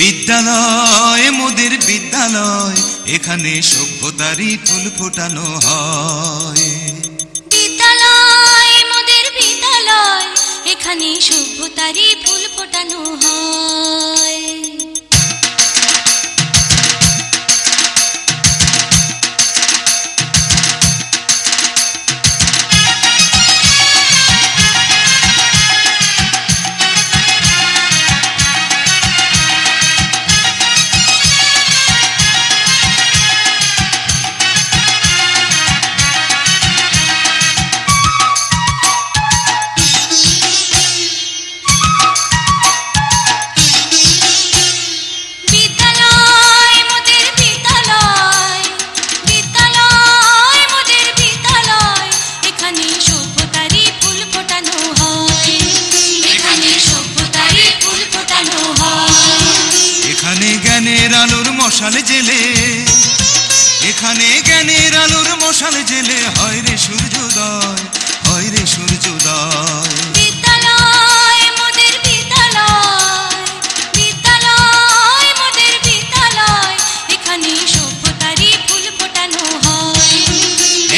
বিদ্যালয় মোদের বিদ্যালয়, এখানে সভ্যতারই ফুল ফোটানো হয়। বিদ্যালয় মোদের বিদ্যালয়, এখানে সভ্যতারই ফুল ফোটানো হয়। মশাল জেলে, এখানে জ্ঞানের আলোর মশাল জেলে হয় রে সূর্যোদয়, হয় রে সূর্যোদয়। বিদ্যালয় মোদের বিদ্যালয়, বিদ্যালয় মোদের বিদ্যালয়, এখানে সভ্যতারই ফুল ফোটানো হয়।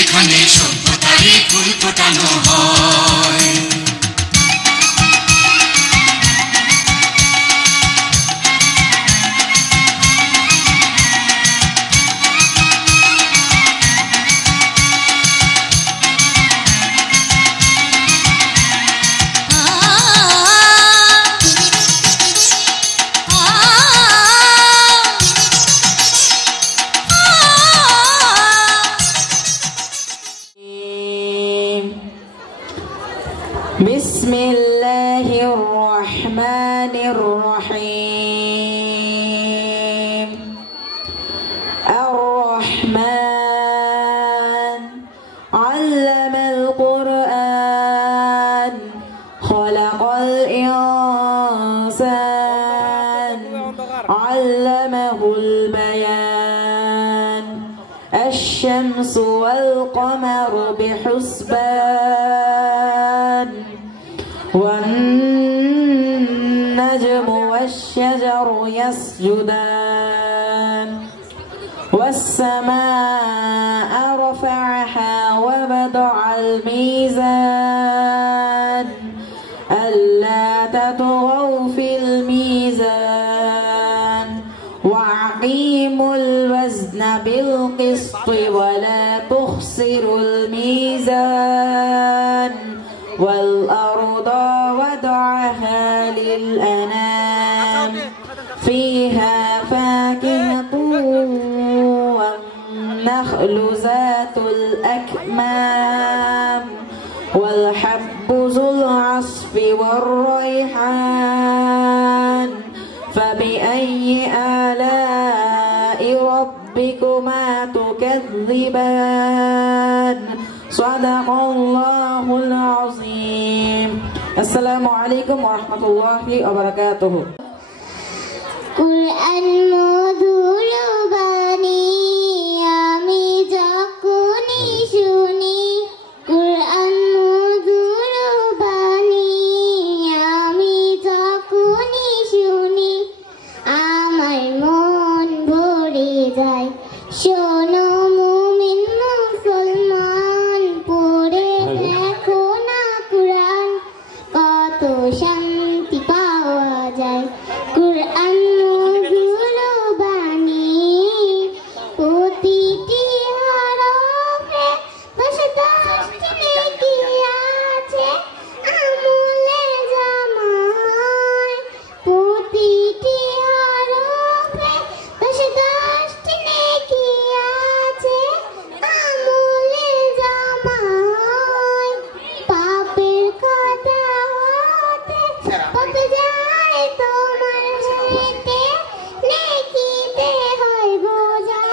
এখানে সভ্যতারই ফুল ফোটানো হয়। Bismillahirrahmanirrahim. Ar-Rahman 'allamal Qur'an, khalaqal insan, 'allamahul bayan. Asy-syamsu wal qamaru bihusban, والنجم والشجر يسجدان. والسماء رفعها ووضع الميزان ألا تطغوا في الميزان وأقيموا الوزن بالقسط ولا تخسروا الميزان. والأرض وضعها للأنام فيها فاكهة والنخل ذات الأكمام والحب ذو العصف والريحان. فبأي آلاء ربكما تكذبان. Sadaqallahul azim. Assalamualaikum warahmatullahi wabarakatuh. Quran মধুর বাণী আমি যখনই শুনি, Quran মধুর বাণী আমি যখনই শুনি, আমার মন ভরে যায়। শোনো মুমিন মুসলমান, পড়ে দেখো না কুরআন, কত শান্তি পাওয়া যায়। কুরআন মধুর বাণী, প্রতিটি হরফে 10-10টি নেকি আছে আমলে জামায়। প্রতিটি হরফে 10-10টি নেকি আছে আমলে জামায়। পাপের কথা হতে পথে যায় তোমার হেঁটে, নেকিতে হয় বোঝা।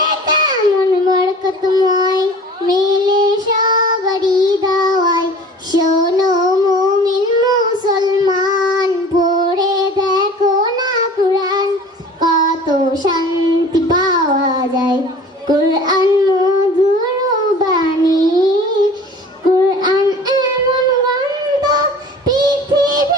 এ কেমন বরকতময়, মেলে সবারই দাওয়ায়। শোনো মুমিন মুসলমান, পড়ে দেখো না কুরআন, কত শান্তি পাওয়া যায়। কুরআন মধুর বাণী, কুরআন এমন গ্রন্থ পৃথিবী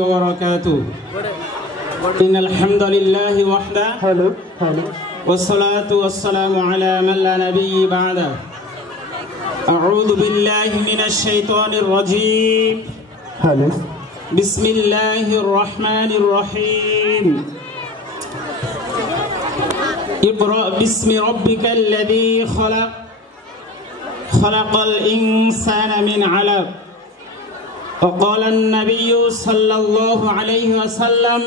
وبركاته إن الحمد لله وحده والصلاة والسلام على من لا نبي بعده أعوذ بالله من الشيطان الرجيم بسم الله الرحمن الرحيم اقرأ باسم ربك الذي خلق الإنسان من علق وقال النبي صلى الله عليه وسلم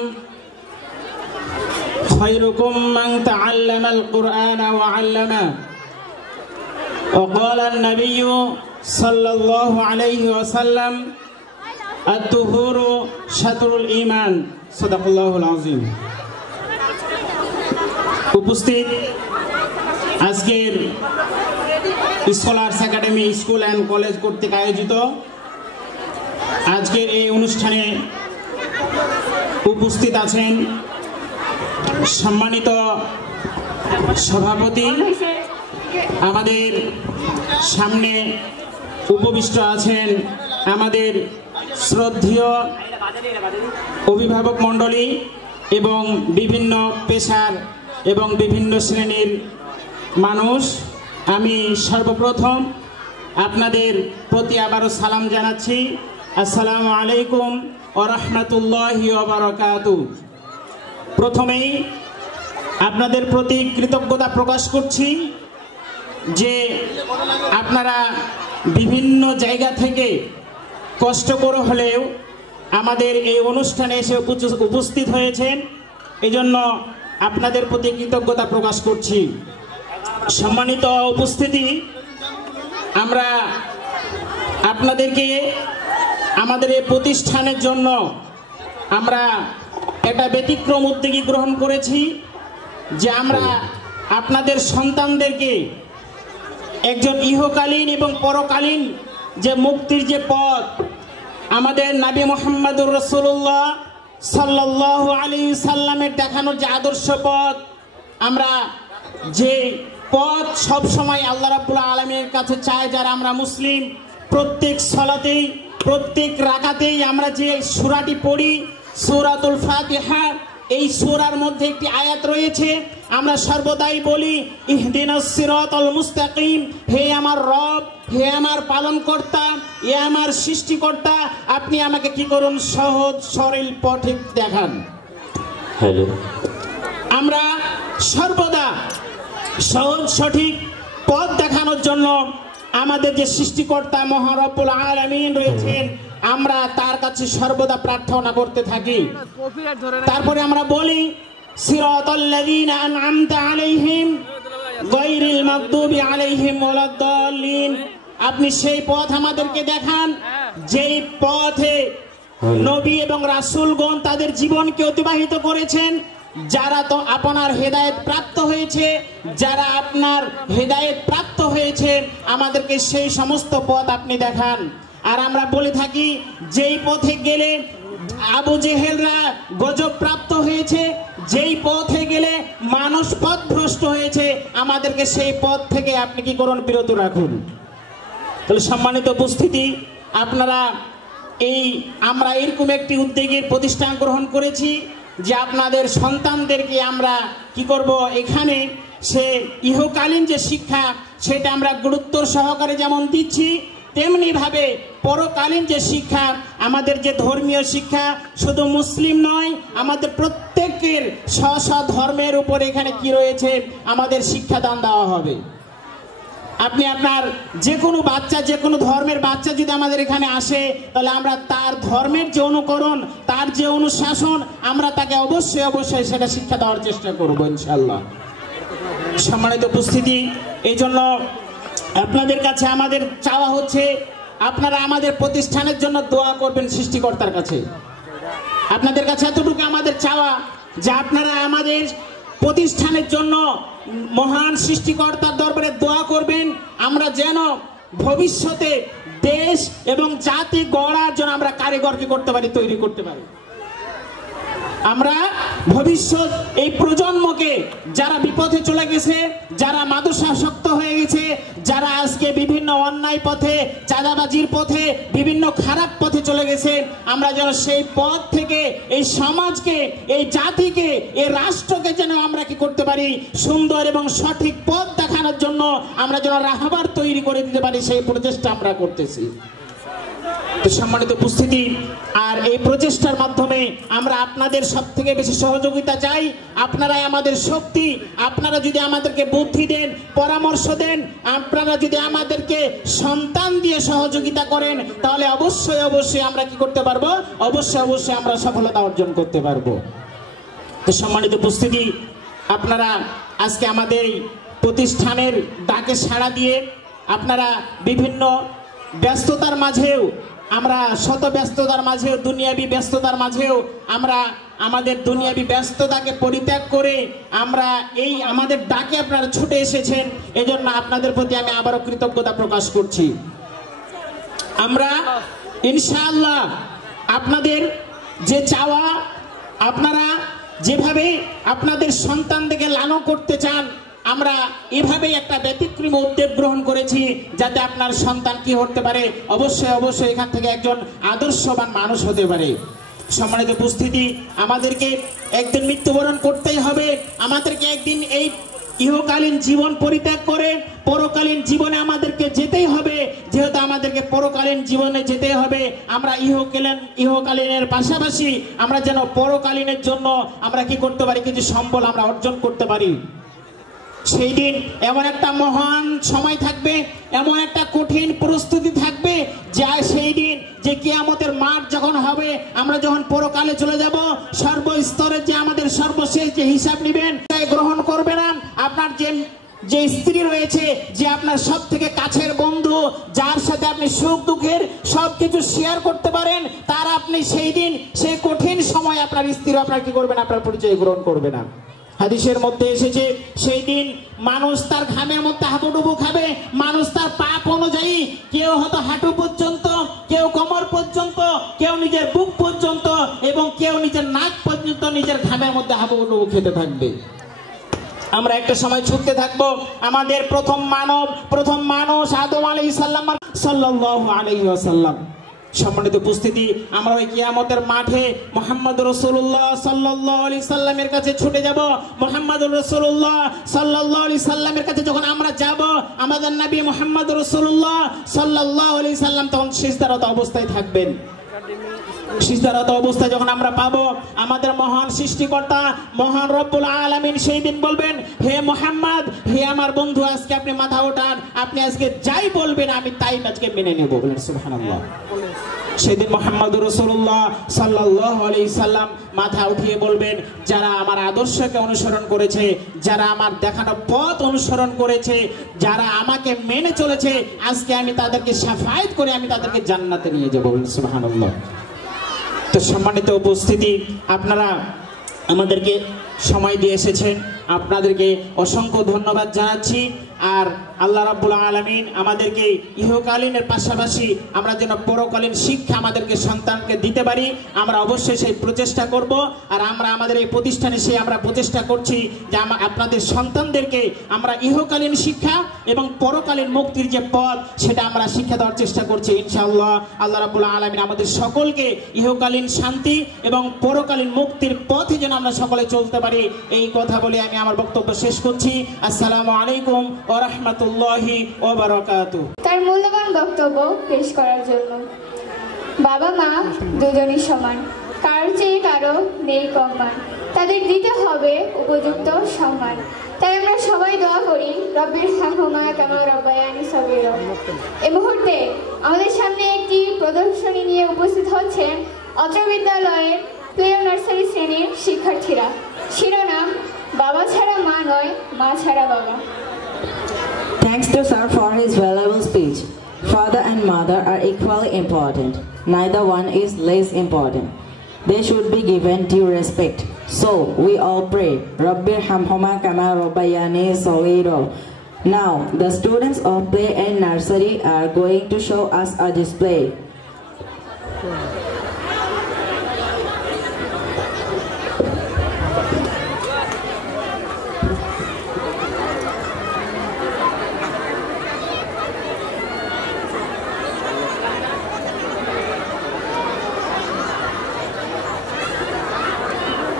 خيركم من تعلم القرآن وعلمه وقال النبي صلى الله عليه وسلم الطهور شطر الإيمان صدق الله العظيم উপস্থিত আজকের scholars academy school and college কর্তৃক আয়োজিত আজকের এই অনুষ্ঠানে উপস্থিত আছেন সম্মানিত সভাপতি, আমাদের সামনে উপবিষ্ট আছেন আমাদের শ্রদ্ধেয় অভিভাবক মণ্ডলী এবং বিভিন্ন পেশার এবং বিভিন্ন শ্রেণীর মানুষ। আমি সর্বপ্রথম আপনাদের প্রতি আবারও সালাম জানাচ্ছি। আসসালামু আলাইকুম ওয়া রাহমাতুল্লাহি ওয়া বারাকাতুহু। প্রথমেই আপনাদের প্রতি কৃতজ্ঞতা প্রকাশ করছি যে আপনারা বিভিন্ন জায়গা থেকে কষ্ট করে হলেও আমাদের এই অনুষ্ঠানে এসে উপস্থিত হয়েছেন, এজন্য আপনাদের প্রতি কৃতজ্ঞতা প্রকাশ করছি। সম্মানিত উপস্থিতি, আমরা আপনাদেরকে আমাদের এই প্রতিষ্ঠানের জন্য আমরা একটা ব্যতিক্রম উদ্যোগী গ্রহণ করেছি যে আমরা আপনাদের সন্তানদেরকে একজন ইহকালীন এবং পরকালীন যে মুক্তির যে পথ আমাদের নবী মুহাম্মদুর রাসূলুল্লাহ সাল্লাল্লাহু আলাইহি সাল্লামের দেখানো যে আদর্শ পথ, আমরা যে পথ সব সময় আল্লাহ রাব্বুল আলামিনের কাছে চাই, যারা আমরা মুসলিম, প্রত্যেক সালাতেই প্রত্যেক রাকাতেই আমরা যে সূরাটি পড়ি সূরাতুল ফাতিহা, এই সূরার মধ্যে একটি আয়াত রয়েছে, আমরা সর্বদাই বলি ইহদিনাস সিরাতাল মুস্তাকিম, হে আমার রব, হে আমার পালনকর্তা, হে আমার সৃষ্টিকর্তা, আপনি আমাকে কি করুন, সহজ সরল পথে দেখান। আমরা সর্বদা সহজ সঠিক পথ দেখানোর জন্য আমাদের যে সৃষ্টিকর্তা মহান রব্বুল আলামিন রয়েছেন, আমরা তার কাছে সর্বদা প্রার্থনা করতে থাকি। তারপরে আমরা বলি সিরাতাল্লাযীনা আন'আমতা আলাইহিম গায়রিল মাগদুবি আলাইহিম ওয়ালাদ-দাল্লিন, আপনি সেই পথ আমাদেরকে দেখান যেই পথে নবী এবং রাসূলগণ তাদের জীবনকে অতিবাহিত করেছেন, যারা তো আপনার হেদায়েত প্রাপ্ত হয়েছে, যারা আপনার হেদায়েত প্রাপ্ত হয়েছে, আমাদেরকে সেই সমস্ত পথ আপনি দেখান। আর আমরা বলে থাকি যেই পথে গেলে আবু জেহেলরা গজব প্রাপ্ত হয়েছে, যেই পথে গেলে মানুষ পথভ্রষ্ট হয়েছে, আমাদেরকে সেই পথ থেকে আপনি কি করুন, বিরত রাখুন। তাহলে সম্মানিত উপস্থিতি, আপনারা আমরা এরকম একটি উদ্যোগের প্রতিষ্ঠান গ্রহণ করেছি যে আপনাদের সন্তানদেরকে আমরা কি করব, এখানে সে ইহকালীন যে শিক্ষা সেটা আমরা গুরুত্ব সহকারে যেমন দিচ্ছি, তেমনি ভাবে পরকালীন যে শিক্ষা, আমাদের যে ধর্মীয় শিক্ষা, শুধু মুসলিম নয়, আমাদের প্রত্যেকের স্ব ধর্মের উপর এখানে কি রয়েছে, আমাদের শিক্ষাদান দেওয়া হবে। আপনি আপনার যে কোনো বাচ্চা, যে কোনো ধর্মের বাচ্চা যদি আমাদের এখানে আসে, তাহলে আমরা তার ধর্মের যে অনুকরণ, তার যে অনুশাসন, আমরা তাকে অবশ্যই সেটা শিক্ষা দেওয়ার চেষ্টা করবো ইনশাআল্লাহ। সম্মানিত উপস্থিতি, এই জন্য আপনাদের কাছে আমাদের চাওয়া হচ্ছে আপনারা আমাদের প্রতিষ্ঠানের জন্য দোয়া করবেন সৃষ্টিকর্তার কাছে। আপনাদের কাছে এতটুকু আমাদের চাওয়া যে আপনারা আমাদের প্রতিষ্ঠানের জন্য মহান সৃষ্টিকর্তার দরবারে দোয়া করবেন, আমরা যেন ভবিষ্যতে দেশ এবং জাতি গড়ার জন্য আমরা কারিগরকে করতে পারি, তৈরি করতে পারি। আমরা ভবিষ্যৎ এই প্রজন্মকে যারা বিপথে চলে গেছে, যারা মাদকাসক্ত হয়ে গেছে, যারা আজকে বিভিন্ন অন্যায় পথে, চাঁদাবাজির পথে, বিভিন্ন খারাপ পথে চলে গেছে, আমরা যেন সেই পথ থেকে এই সমাজকে, এই জাতিকে, এই রাষ্ট্রকে যেন আমরা কি করতে পারি, সুন্দর এবং সঠিক পথ দেখানোর জন্য আমরা যেন রাহবার তৈরি করে দিতে পারি, সেই প্রচেষ্টা আমরা করতেছি। তো সম্মানিত উপস্থিতি, আর এই প্রচেষ্টার মাধ্যমে আমরা আপনাদের সব থেকে বেশি সহযোগিতা চাই। আপনারাই আমাদের শক্তি। আপনারা যদি আমাদেরকে বুদ্ধি দেন, পরামর্শ দেন, আপনারা যদি আমাদেরকে সন্তান দিয়ে সহযোগিতা করেন, তাহলে অবশ্যই অবশ্যই আমরা কি করতে পারবো, অবশ্যই অবশ্যই আমরা সফলতা অর্জন করতে পারবো। তো সম্মানিত উপস্থিতি, আপনারা আজকে আমাদের এই প্রতিষ্ঠানের ডাকে সাড়া দিয়ে আপনারা বিভিন্ন ব্যস্ততার মাঝেও, আমরা শত ব্যস্ততার মাঝেও, দুনিয়াবি ব্যস্ততার মাঝেও আমরা আমাদের দুনিয়াবি ব্যস্ততাকে পরিত্যাগ করে আমরা এই আমাদের ডাকে আপনারা ছুটে এসেছেন, এজন্য আপনাদের প্রতি আমি আবারও কৃতজ্ঞতা প্রকাশ করছি। আমরা ইনশাআল্লাহ আপনাদের যে চাওয়া, আপনারা যেভাবে আপনাদের সন্তানদেরকে লালন করতে চান, আমরা এভাবেই একটা ব্যতিক্রম উদ্যোগ গ্রহণ করেছি, যাতে আপনার সন্তান কি হতে পারে, অবশ্যই অবশ্যই এখান থেকে একজন আদর্শবান মানুষ হতে পারে। সম্মানিত উপস্থিতি, আমাদেরকে একদিন মৃত্যুবরণ করতেই হবে। আমাদেরকে একদিন এই ইহকালীন জীবন পরিত্যাগ করে পরকালীন জীবনে আমাদেরকে যেতেই হবে। যেহেতু আমাদেরকে পরকালীন জীবনে যেতে হবে, আমরা ইহকালীনের পাশাপাশি আমরা যেন পরকালীনের জন্য আমরা কি করতে পারি, কিছু সম্বল আমরা অর্জন করতে পারি। সেই দিন এমন একটা মহান সময় থাকবে, এমন একটা কঠিন প্রস্তুতি থাকবে, যা সেই দিন যে কিয়ামতের মাঠ যখন হবে, আমরা যখন পরকালে চলে যাব, সর্বস্তরে যে আমাদের সর্বশেষ যে হিসাব নেবেন গ্রহণ করবে না। আপনার যে স্ত্রী রয়েছে, যে আপনার সব থেকে কাছের বন্ধু, যার সাথে আপনি সুখ দুঃখের সবকিছু শেয়ার করতে পারেন, তার আপনি সেই দিন সেই কঠিন সময় আপনার স্ত্রী আপনার কি করবেন, আপনার পরিচয় গ্রহণ করবে না। হাদিসের মধ্যে এসেছে, সেই দিন মানুষ তার ঘামের মধ্যে হাঁটুডুবু খাবে। মানুষ তার পাপ অনুযায়ী, কেউ হয়তো হাঁটু পর্যন্ত, কেউ কোমর পর্যন্ত, কেউ নিজের বুক পর্যন্ত, এবং কেউ নিজের নাক পর্যন্ত নিজের ঘামের মধ্যে হাঁটুডুবু খেতে থাকবে। আমরা একটা সময় ছুটতে থাকবো। আমাদের প্রথম মানুষ আদম আলাইহিস সালাম, সাল্লাল্লাহু আলাইহি ওয়াসাল্লাম। সম্মানিত উপস্থিতি, আমরা ওই কিয়ামতের মাঠে মুহাম্মদ রাসূলুল্লাহ সাল্লাল্লাহু আলাইহি সাল্লামের কাছে ছুটে যাব। মুহাম্মদ রাসূলুল্লাহ সাল্লাল্লাহু আলাইহি সাল্লামের কাছে যখন আমরা যাব, আমাদের নবী মুহাম্মদ রাসূলুল্লাহ সাল্লাল্লাহু আলাইহি সাল্লাম তখন সিজদারত অবস্থায় থাকবেন। সিজদারত অবস্থায় যখন আমরা পাবো, আমাদের মহান সৃষ্টিকর্তা মহান রব্বুল আলামিন সেই দিন বলবেন, হে মুহাম্মদ, হে আমার বন্ধু, আজকে আপনি মাথা ওঠান, আপনি আজকে যাই বলবেন আমি তাই আজকে মেনে নেব। বলেন সুবহানাল্লাহ। সেদিন মুহাম্মদ রাসূলুল্লাহ সাল্লাল্লাহু আলাইহি সাল্লাম মাথা উঠিয়ে বলবেন, যারা আমার আদর্শকে অনুসরণ করেছে, যারা আমার দেখানো পথ অনুসরণ করেছে, যারা আমাকে মেনে চলেছে, আজকে আমি তাদেরকে শাফায়াত করে আমি তাদেরকে জান্নাতে নিয়ে যাব। বলেন সুবহানাল্লাহ। তো সম্মানিত উপস্থিতি, আপনারা আমাদেরকে সময় দিয়ে এসেছেন, আপনাদেরকে অসংখ্য ধন্যবাদ জানাচ্ছি। আর আল্লাহ রাব্বুল আলামিন আমাদেরকে ইহকালীনের পাশাপাশি আমরা যেন পরকালীন শিক্ষা আমাদেরকে সন্তানকে দিতে পারি, আমরা অবশ্যই সেই প্রচেষ্টা করব। আর আমরা আমাদের এই প্রতিষ্ঠানে আমরা প্রচেষ্টা করছি যে আপনাদের সন্তানদেরকে আমরা ইহকালীন শিক্ষা এবং পরকালীন মুক্তির যে পথ, সেটা আমরা শিক্ষা দেওয়ার চেষ্টা করছি ইনশাআল্লাহ। আল্লাহ রাব্বুল আলামিন আমাদের সকলকে ইহকালীন শান্তি এবং পরকালীন মুক্তির পথে যেন আমরা সকলে চলতে পারি, এই কথা বলে আমি আমার বক্তব্য শেষ করছি। আসসালামু আলাইকুম ওয়া রাহমাতুল্লাহি ওয়া বারাকাতুহু। তার মূল্যবান বক্তব্য পেশ করার জন্য বাবা মা দুজনই সমান, কারো চেয়ে কারো নেই কম মান, তাদের দিতে হবে উপযুক্ত সম্মান। তাই আমরা সবাই দোয়া করি, রব্বির হামহুমা কামা রাব্বায়ানি সগীরা। এই মুহূর্তে আমাদের সামনে একটি প্রদর্শনী নিয়ে উপস্থিত হচ্ছেন অত্র বিদ্যালয়ের প্লে নার্সারি শ্রেণীর শিক্ষার্থীরা। শিরোনাম, বাবা ছাড়া মা নয়, মা ছাড়া বাবা। Thanks to sir for his valuable speech. Father and mother are equally important. Neither one is less important. They should be given due respect. So we all pray, Rabbirhamhuma kama rabbayani saghira. Now the students of play and nursery are going to show us a display.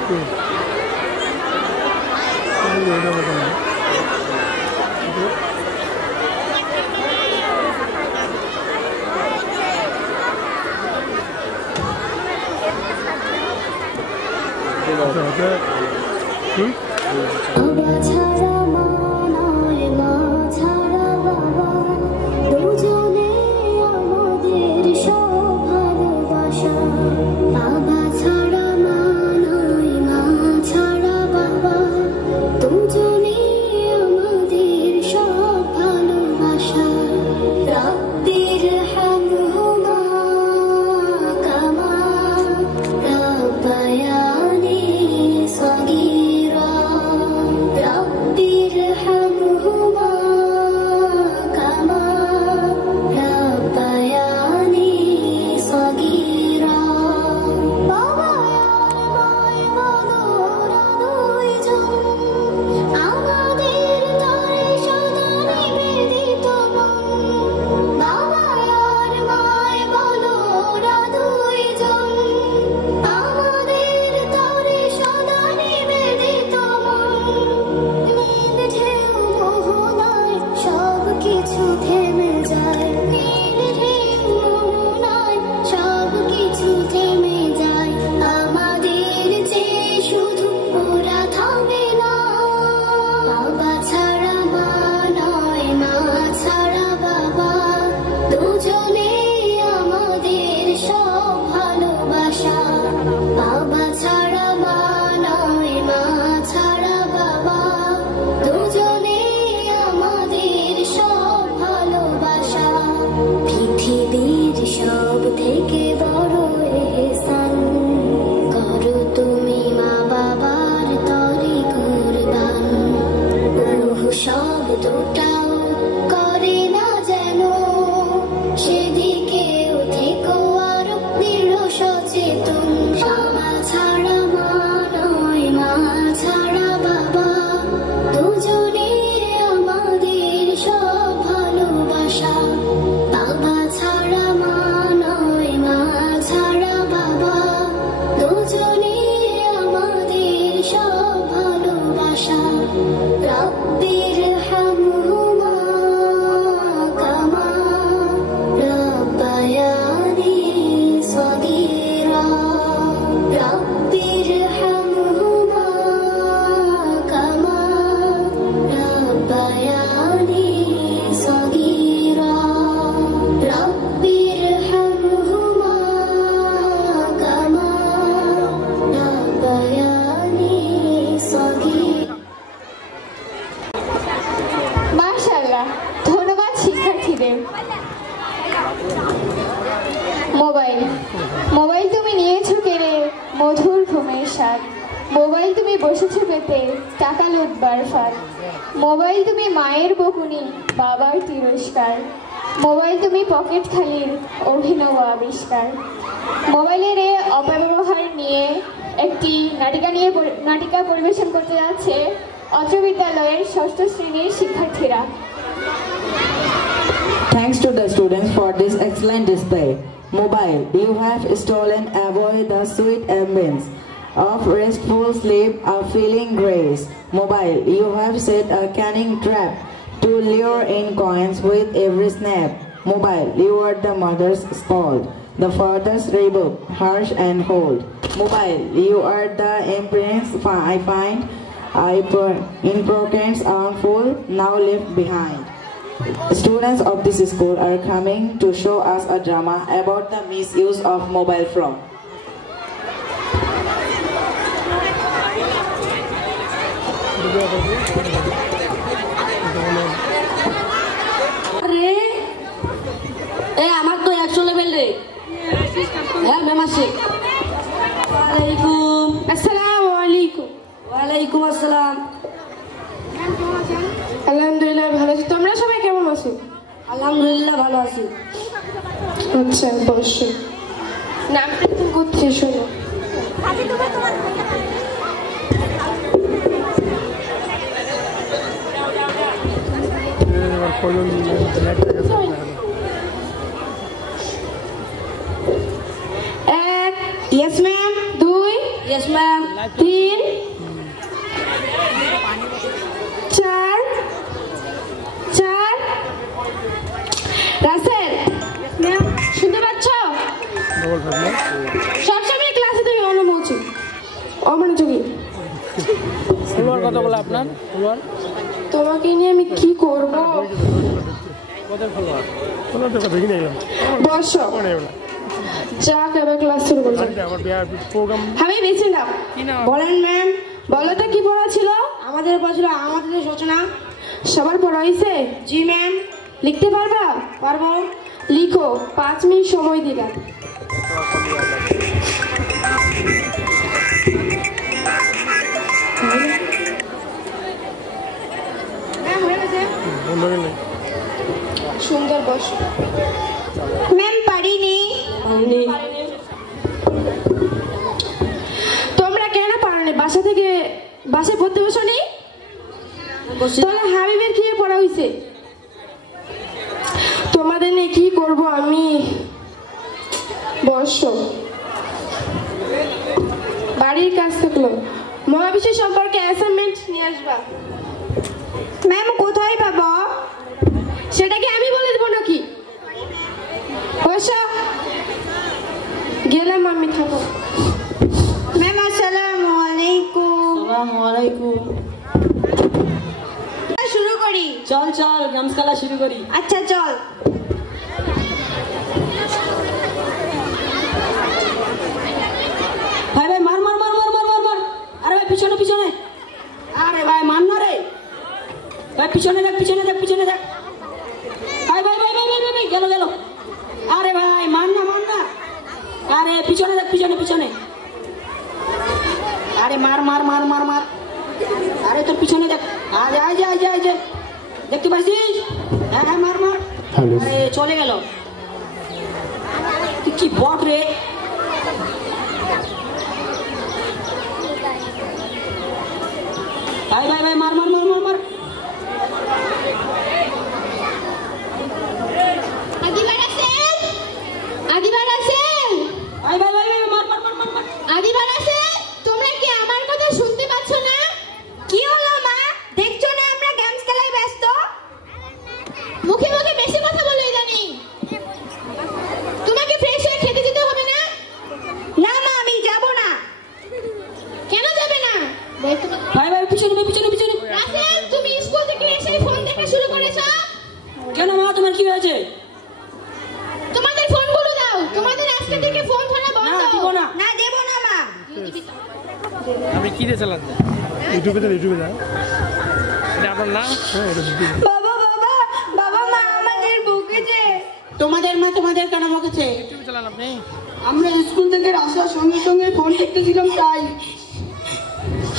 বাবা ছাড়া মা নয়, মা ছাড়া বাবা, দুজনে আমাদের সব ভালোবাসা। বাবা ছাড়া মা নয়, মা ছাড়া বাবা, দুজনে আমাদের সব ভালোবাসা। রব্বির হামহুমা কামা রাব্বায়ানি সগীরা। রব্বির হামহুমা কামা রাব্বায়ানি সগীরা। বাবা আর মায় বলোরা দুইজন, আমাদের তরে সদা নিবেদিত মন। বাবা আর মায় বলোরা দুইজন, আমাদের তরে সদা নিবেদিত মন। নীল ঢেউ মোহনায় সব কিছু থেমে যায়, নীল ঢেউ মোহনায় সব কিছু থেমে যায়। আমাদের যে শুধু ওরা থামে না। বাবা ছাড়া মা নয়, মা ছাড়া বাবা, দুজনে আমাদের সব ভালোবাসা। বাবা ছাড়া মা নয়, মা ছাড়া বাবা, দুজনে আমাদের সব ভালোবাসা। পৃথিবীর সব থেকে বড় এহসান করো তুমি মা বাবার তরে কুরবান। রূহ শব্দটাও করে না যেন, সেদিকেও থেকো আরো দৃঢ় সচেতন। বাবা ছাড়া মা নয়, মা ছাড়া বাবা, দুজনে আমাদের সব ভালোবাসা। বাবা ছাড়া মা নয়, মা ছাড়া বাবা, দুজনে আমাদের সব ভালোবাসা। রব্বির হামহুমা কামা রাব্বায়ানি সগীরা। রব্বির হামহুমা কামা রাব্বায়ানি সগীরা। রব্বির হামহুমা কামা রাব্বায়ানি সগীরা। মাশাআল্লাহ, ধন্যবাদ শিক্ষার্থীদের। মোবাইল মোবাইল তুমি নিয়েছো কেড়ে মধুর ঘুমের স্বাদ। মোবাইল তুমি বসেছো পেতে টাকা লুটবার ফাঁদ। মোবাইল তুমি মায়ের বকুনি, বাবার তিরস্কার। মোবাইল তুমি পকেট খালির অভিনব আবিষ্কার। মোবাইলের এই অপব্যবহার নিয়ে একটি নাটিকা পরিবেশন করতে যাচ্ছে অত্র বিদ্যালয়ের ষষ্ঠ শ্রেণীর শিক্ষার্থীরা। Thanks to the students for this excellent display. Mobile, you have stolen away the sweet ambience of restful sleep, of feeling grace. Mobile, you have set a cunning trap to lure in coins with every snap. Mobile, you are the mother's scold, the father's rebuke, harsh and cold. Mobile, you are the imprints I find, impotence harmful, now left behind. Students of this school are coming to show us a drama about the misuse of mobile phone. রে এ আমার তো 100 level রে। হ্যাঁ ma'am আসে। ওয়ালাইকুম আসসালামু আলাইকুম। ওয়ালাইকুম আসসালাম। আলহামদুলিল্লাহ ভালো আছি, তোমরা সবাই কেমন আছো? আলহামদুলিল্লাহ ভালো আছি। আচ্ছা অবশ্যই। নামটা তুমি কোথায় শোনো? এক, yes ma'am, দুই, Yes, ma'am. 3 4 4 রাসেল শুনতে পাচ্ছ? সবসময় ক্লাসে তুমি অমনোযোগী। ফলোয়ার কত বলে আপনার ফলোয়ার? তোমাকে নিয়ে আমি কি করব? কত ফলোয়ার? ফলোয়ার তো দেখি নিলাম। বসো। চা খাবে ক্লাস শুরু করব। আমার বিয়ার প্রোগ্রাম আমি বেছে নাও। বলেন ম্যাম, বলো তো কি পড়া ছিল? আমাদের পড়া ছিল আমাদের সূচনা। সবার পড়া হয়েছে? জি ম্যাম। লিখতে পারবা? পারবো। লিখো, 5 মিনিট সময় দিলাম। সুন্দর বস। ম্যাম পারিনি। তোমরা কেন পারোনি? বাসায় পড়তে বসো নি? তাহলে হাবিবের কি পড়া হয়েছে? তোমাদের নিয়ে কি করব আমি? বসো। বাড়ির কাজ থাকলো মহাবিশ্ব সম্পর্কে অ্যাসাইনমেন্ট নিয়ে আসবা। ম্যাম কোথায় পাবো? সেটা কি আমি বলে দেবো নাকি? বসো। গেলাম আমি, থাকো। ম্যাম আসসালামু আলাইকুম। আসসালামু আলাইকুম। শুরু করি। চল চল গেমস খেলা শুরু করি। আচ্ছা চল। ভাই ভাই মার মার মার মার মার মার মার। আরে ভাই পিছনে পিছনে। আরে ভাই মার না রে ভাই, পিছনে দেখ পিছনে দেখ পিছনে দেখ। ভাই ভাই ভাই ভাই ভাই ভাই গেল গেল। আরে ভাই মার না মার না। আরে পিছনে দেখ পিছনে পিছনে। আরে মার মার মার মার মার। আরে তোর পিছনে দেখ। আরে আয় যায় যায় যায়, দেখতে পাচ্ছিস? হ্যাঁ হ্যাঁ মার মার। আরে চলে গেল। তুই কি বট রে? ভাই ভাই ভাই মার মার মার মার মার। আদিবার আছেন? আদিবার আছেন? ভাই ভাই ভাই ভাই মার মার মার মার মার। আদিবার আছেন? তোমরা কি আমার কথা শুনতে পাচ্ছ না? কি হলো মা? দেখছো না আমরা গেমস খেলায় ব্যস্ত? মুখে মুখে বেশি কথা বলো ইদানিং। তোমাকে ফ্রেশ হয়ে খেতে যেতে হবে না? না মা আমি যাব না। কেন যাবে না? ভাই ভাই পিছনে ভাই পিছনে পিছনে। রাসেল তুমি স্কুল থেকে এসে ফোন দেখা শুরু করেছো? কেন মা তোমার কি হয়েছে? তোমাদের ফোনগুলো দাও। তোমাদের আজকে থেকে ফোন ধরা বন্ধ। না দিব না। না দেব না মা। আমি কি দিয়ে চালাতে? ইউটিউবে যা। এটা আপনার নাম? হ্যাঁ এটা ইউটিউবে। বাবা বাবা বাবা মা আমাদের বকেছে। তোমাদের মা তোমাদের কেন বকেছে? ইউটিউবে চালান আপনি? আমরা স্কুল থেকে আসার সঙ্গে সঙ্গে ফোন দেখতেছিলাম তাই।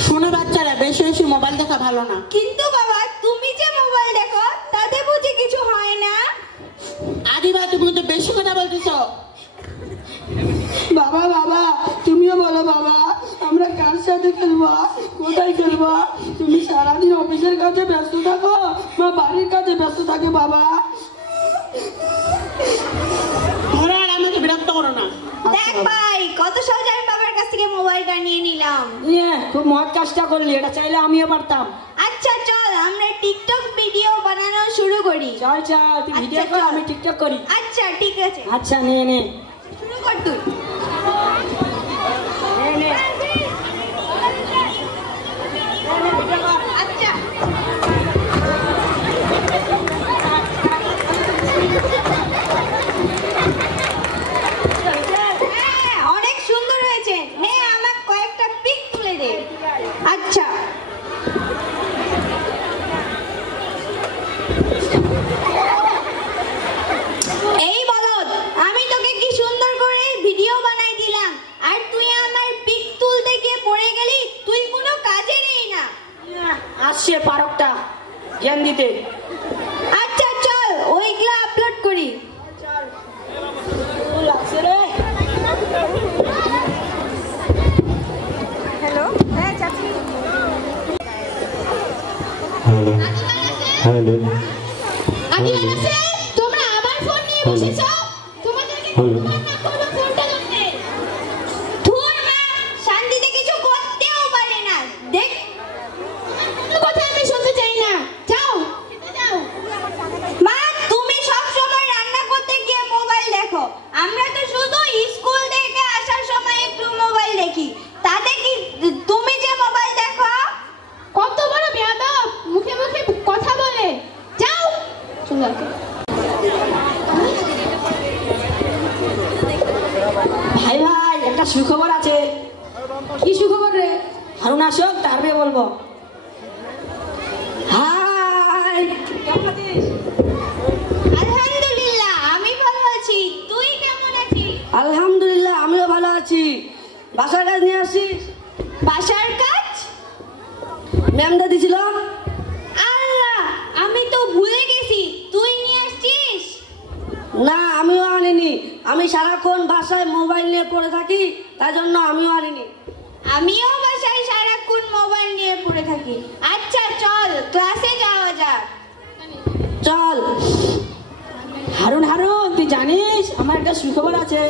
শোনো বাচ্চারা, বেশি বেশি মোবাইল দেখা ভালো না। কিন্তু বাবা তুমি যে মোবাইল দেখো তাতে বুঝি কিছু হয় না? আদিবা তুমি তো বেশি কথা বলতেছো। বাবা বাবা তুমিও বলো বাবা, আমরা কার সাথে খেলবা, কোথায় খেলবা? তুমি সারাদিন অফিসের কাজে ব্যস্ত থাকো, মা বাড়ির কাজে ব্যস্ত থাকে বাবা। তোমরা আর আমাকে বিরক্ত করো না। দেখ ভাই কত সহজে আমি বাবার কাছ থেকে মোবাইলটা নিয়ে নিলাম। ইয়ে খুব মহৎ কাজটা করলি, এটা চাইলে আমিও পারতাম। আচ্ছা চল আমরা টিকটক ভিডিও বানানো শুরু করি। চল চল তুই ভিডিও আচ্ছা, কর, চল। আমি টিকটক করি। আচ্ছা ঠিক আছে আচ্ছা নে নে শুরু কর তুই। নে নে। আচ্ছা হ্যাঁ, অনেক সুন্দর হয়েছে। নে আমাকে কয়েকটা পিক তুলে দে। আচ্ছা এই বলদ, আমি তোকে কি সুন্দর করে ভিডিও বানাই দিলাম আর তুই আমার পিক তুলতে গিয়ে পড়ে গেলি। তুই কোনো কাজে নেই না। আসছে পারকটা জ্ঞান দিতে। আচ্ছা চল ওইগুলা আপলোড করি। লাগছে রে। হ্যালো হ্যাঁ চাচি। হ্যালো আদিবার আছে? তোমরা আবার ফোন নিয়ে বসেছো? তোমাদেরকে ফোন না করবো ফোনটা ধরতে। ধুর মা, শান্তিতে কিছু সুখবর আছে। কি সুখবর রে? হারুন আসুক তারপরে বলবো। হাই, কেমন আছিস? আলহামদুলিল্লাহ আমি ভালো আছি, তুই কেমন আছিস? আলহামদুলিল্লাহ আমিও ভালো আছি। বাসার কাজ নিয়ে আসছিস? বাসার কাজ? ম্যামদা দিছিল। আল্লাহ, আমি তো ভুলে গেছি, তুই নিয়ে আসছিস? না আমিও আনিনি, আমি সারাক্ষণ বাসায় মোবাইল নিয়ে পড়ে থাকি, তাই জন্য আমিও আনিনি। আমিও বাসায় সারাক্ষণ মোবাইল নিয়ে পড়ে থাকি। আচ্ছা চল ক্লাসে যাওয়া যাক। চল। হারুন হারুন, তুই জানিস আমার একটা সুখবর আছে।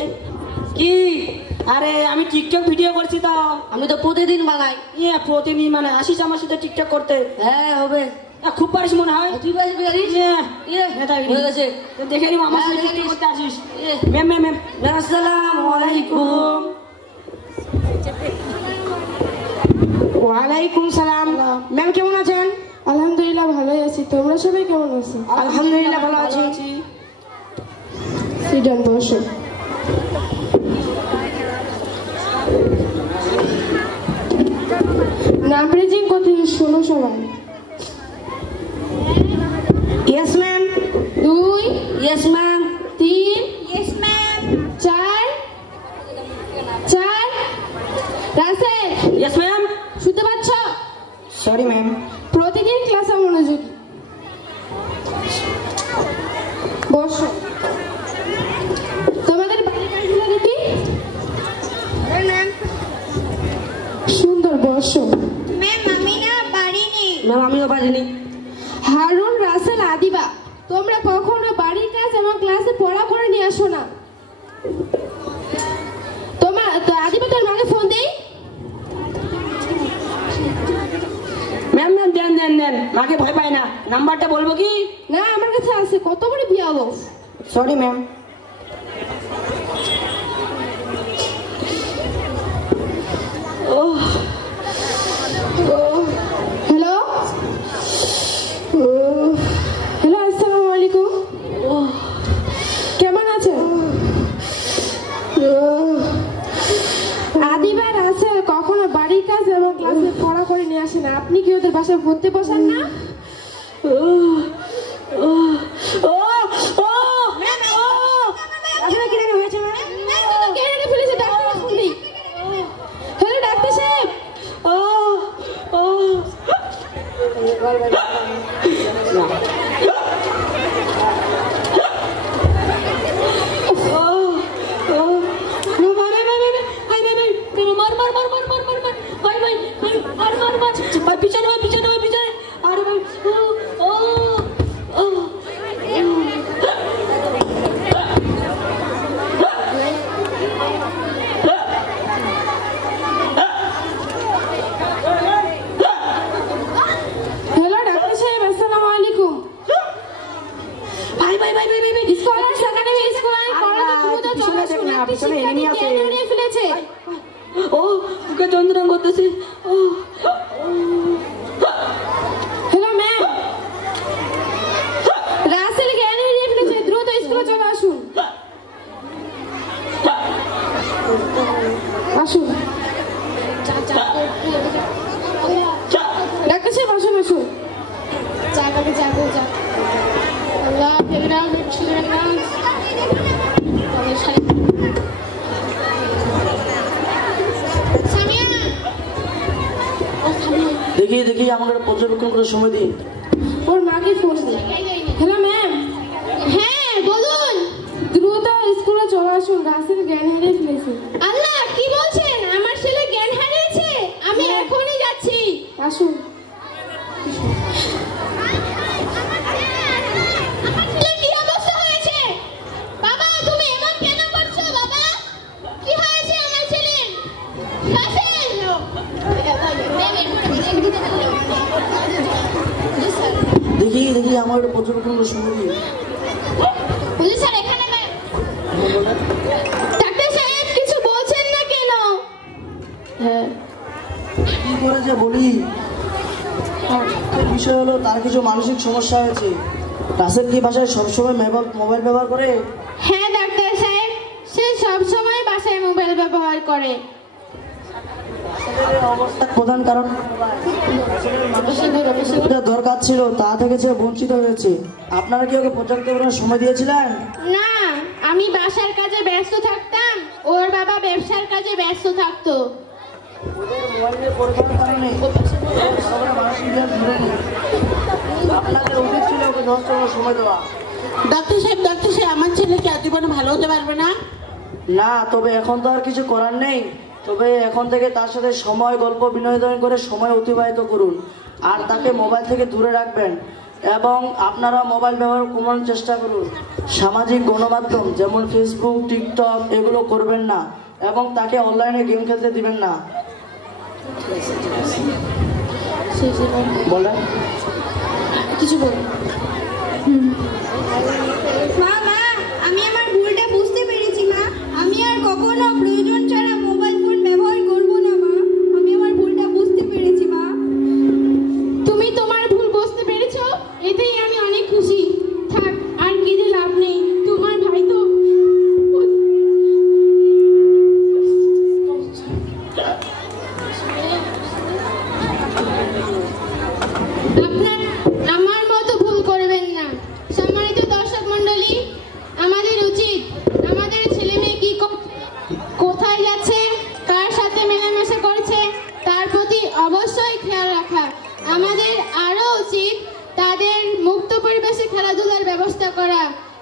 কি? আরে আমি টিকটক ভিডিও করছি তো। আমি তো প্রতিদিন বানাই। প্রতিদিন মানে আসিস আমার সাথে টিকটক করতে? হ্যাঁ হবে। খুব পারিস মনে হয়। তুই পারিস? দেখে নিব আমার সাথে টিকটক করতে আসিস। ম্যাম ম্যাম ম্যাম আসসালামু আলাইকুম। ওয়ালাইকুম সালাম। ম্যাম কেমন আছেন? আলহামদুলিল্লাহ ভালোই আছি, তোমরা সবাই কেমন আছো? আলহামদুলিল্লাহ ভালো আছি। সিডন বসো। নাম প্রেজিং করতে শোনো সবাই। Yes ma'am. 2, yes ma'am. 3, yes ma'am. 4, Rasel. Yes ma'am. শুনতে পাচ্ছ? Sorry ma'am. প্রতিদিন ক্লাসে মনোযোগী। বসো। তোমাদের বাড়ির কাজগুলো দেখি। সুন্দর, বসো। ম্যাম আমি না পারিনি। ম্যাম আমিও পারিনি। হারুন, রাসেল, আদিবা, তোমরা কখনো বাড়ির কাজ আমার ক্লাসে পড়া করে নিয়ে আসো না। আদিবা তোর মাকে ফোন দেই। ম্যাম ম্যাম দেন দেন দেন, মাকে ভয় পায় না। নাম্বারটা বলবো কি? না আমার কাছে আছে। কত বড় বিয়ালো। Sorry ma'am. হ্যালো হ্যালো, আসসালামু আলাইকুম। কেমন আছেন? আদিবা, রাসেল কখনো বাড়ির কাজ এবং ক্লাসে পড়া করে নিয়ে আসে না। আপনি কি ওদের বাসায় পড়তে বসান না? হ্যালো ডাক্তার সাহেব। হ্যালো ম্যাম, রাসেল জ্ঞান হারিয়ে ফেলেছে, দ্রুত স্কুলে চলে আসুন। আসুন ডাক্তার সাহেব, আসুন আসুন। দেখি দেখি আমাকে পর্যবেক্ষণ করে সময় দিন। ওর মাকে ফোন দিন। Hello ma'am. হ্যাঁ বলুন। দ্রুত স্কুলে চলে আসুন, রাসেল জ্ঞান হারিয়ে ফেলেছে। আল্লাহ, কি বলছেন? আমার ছেলে জ্ঞান হারিয়েছে? আমি এখনই যাচ্ছি। আসুন। কি অবস্থা হয়েছে? বাবা তুমি এমন কেন করছো? বাবা কি হয়েছে আমার ছেলের? রাসেল দেখি দেখি আমার পর্যবেক্ষণ করে সময় দিন। স্যার এখানে ডাক্তার সাহেব কিছু বলছেন না কেন? হ্যাঁ কি করে যে বলি, বিষয় হলো তার কিছু মানসিক সমস্যা হয়েছে। রাসেল কি বাসায় সবসময় মোবাইল ব্যবহার করে? হ্যাঁ ডাক্তার সাহেব, সে সবসময় বাসায় মোবাইল ব্যবহার ব্যবহার করে। প্রধান কারণ দরকার ছিল তা থেকে সে বঞ্চিত হয়েছে। আপনারা কি ওকে পর্যাপ্ত পরিমাণ সময় দিয়েছিলেন? না, আমি বাসার কাজে ব্যস্ত থাকতাম, ওর বাবা ব্যবসার কাজে ব্যস্ত থাকতো। আপনাদের উচিত ছিল ওকে যথেষ্ট সময় দেওয়া। ডাক্তার সাহেব আমার ছেলেকে জীবনে ভালো হতে পারবে না? না, তবে এখন তো আর কিছু করার নেই। তবে এখন থেকে তার সাথে সময় গল্প বিনোদন করে সময় অতিবাহিত করুন, আর তাকে মোবাইল থেকে দূরে রাখবেন এবং আপনারা মোবাইল ব্যবহার কমানোর চেষ্টা করুন। সামাজিক গণমাধ্যম যেমন ফেসবুক, টিকটক এগুলো করবেন না এবং তাকে অনলাইনে গেম খেলতে দিবেন না। বলেন কিছু বলুন। মা, আমি আমার ভুলটা বুঝতে পেরেছি মা। আমি আর কখনো প্রয়োজন ছাড়া মোবাইল ফোন ব্যবহার করব না মা। আমি আমার ভুলটা বুঝতে পেরেছি মা। তুমি তোমার ভুল বুঝতে পেরেছো, এতেই আমি অনেক খুশি। থাক, আর কেঁদে লাভ নেই। তোমার ভাই তো আমার মতো ভুল করবেন না। সম্মানিত দর্শক মণ্ডলী, আমাদের উচিত আমাদের ছেলে মেয়ে কি কোথায় যাচ্ছে, কার সাথে মেলামেশা করছে তার প্রতি অবশ্যই খেয়াল রাখা। আমাদের আরও উচিত তাদের মুক্ত পরিবেশে খেলাধুলার ব্যবস্থা করা,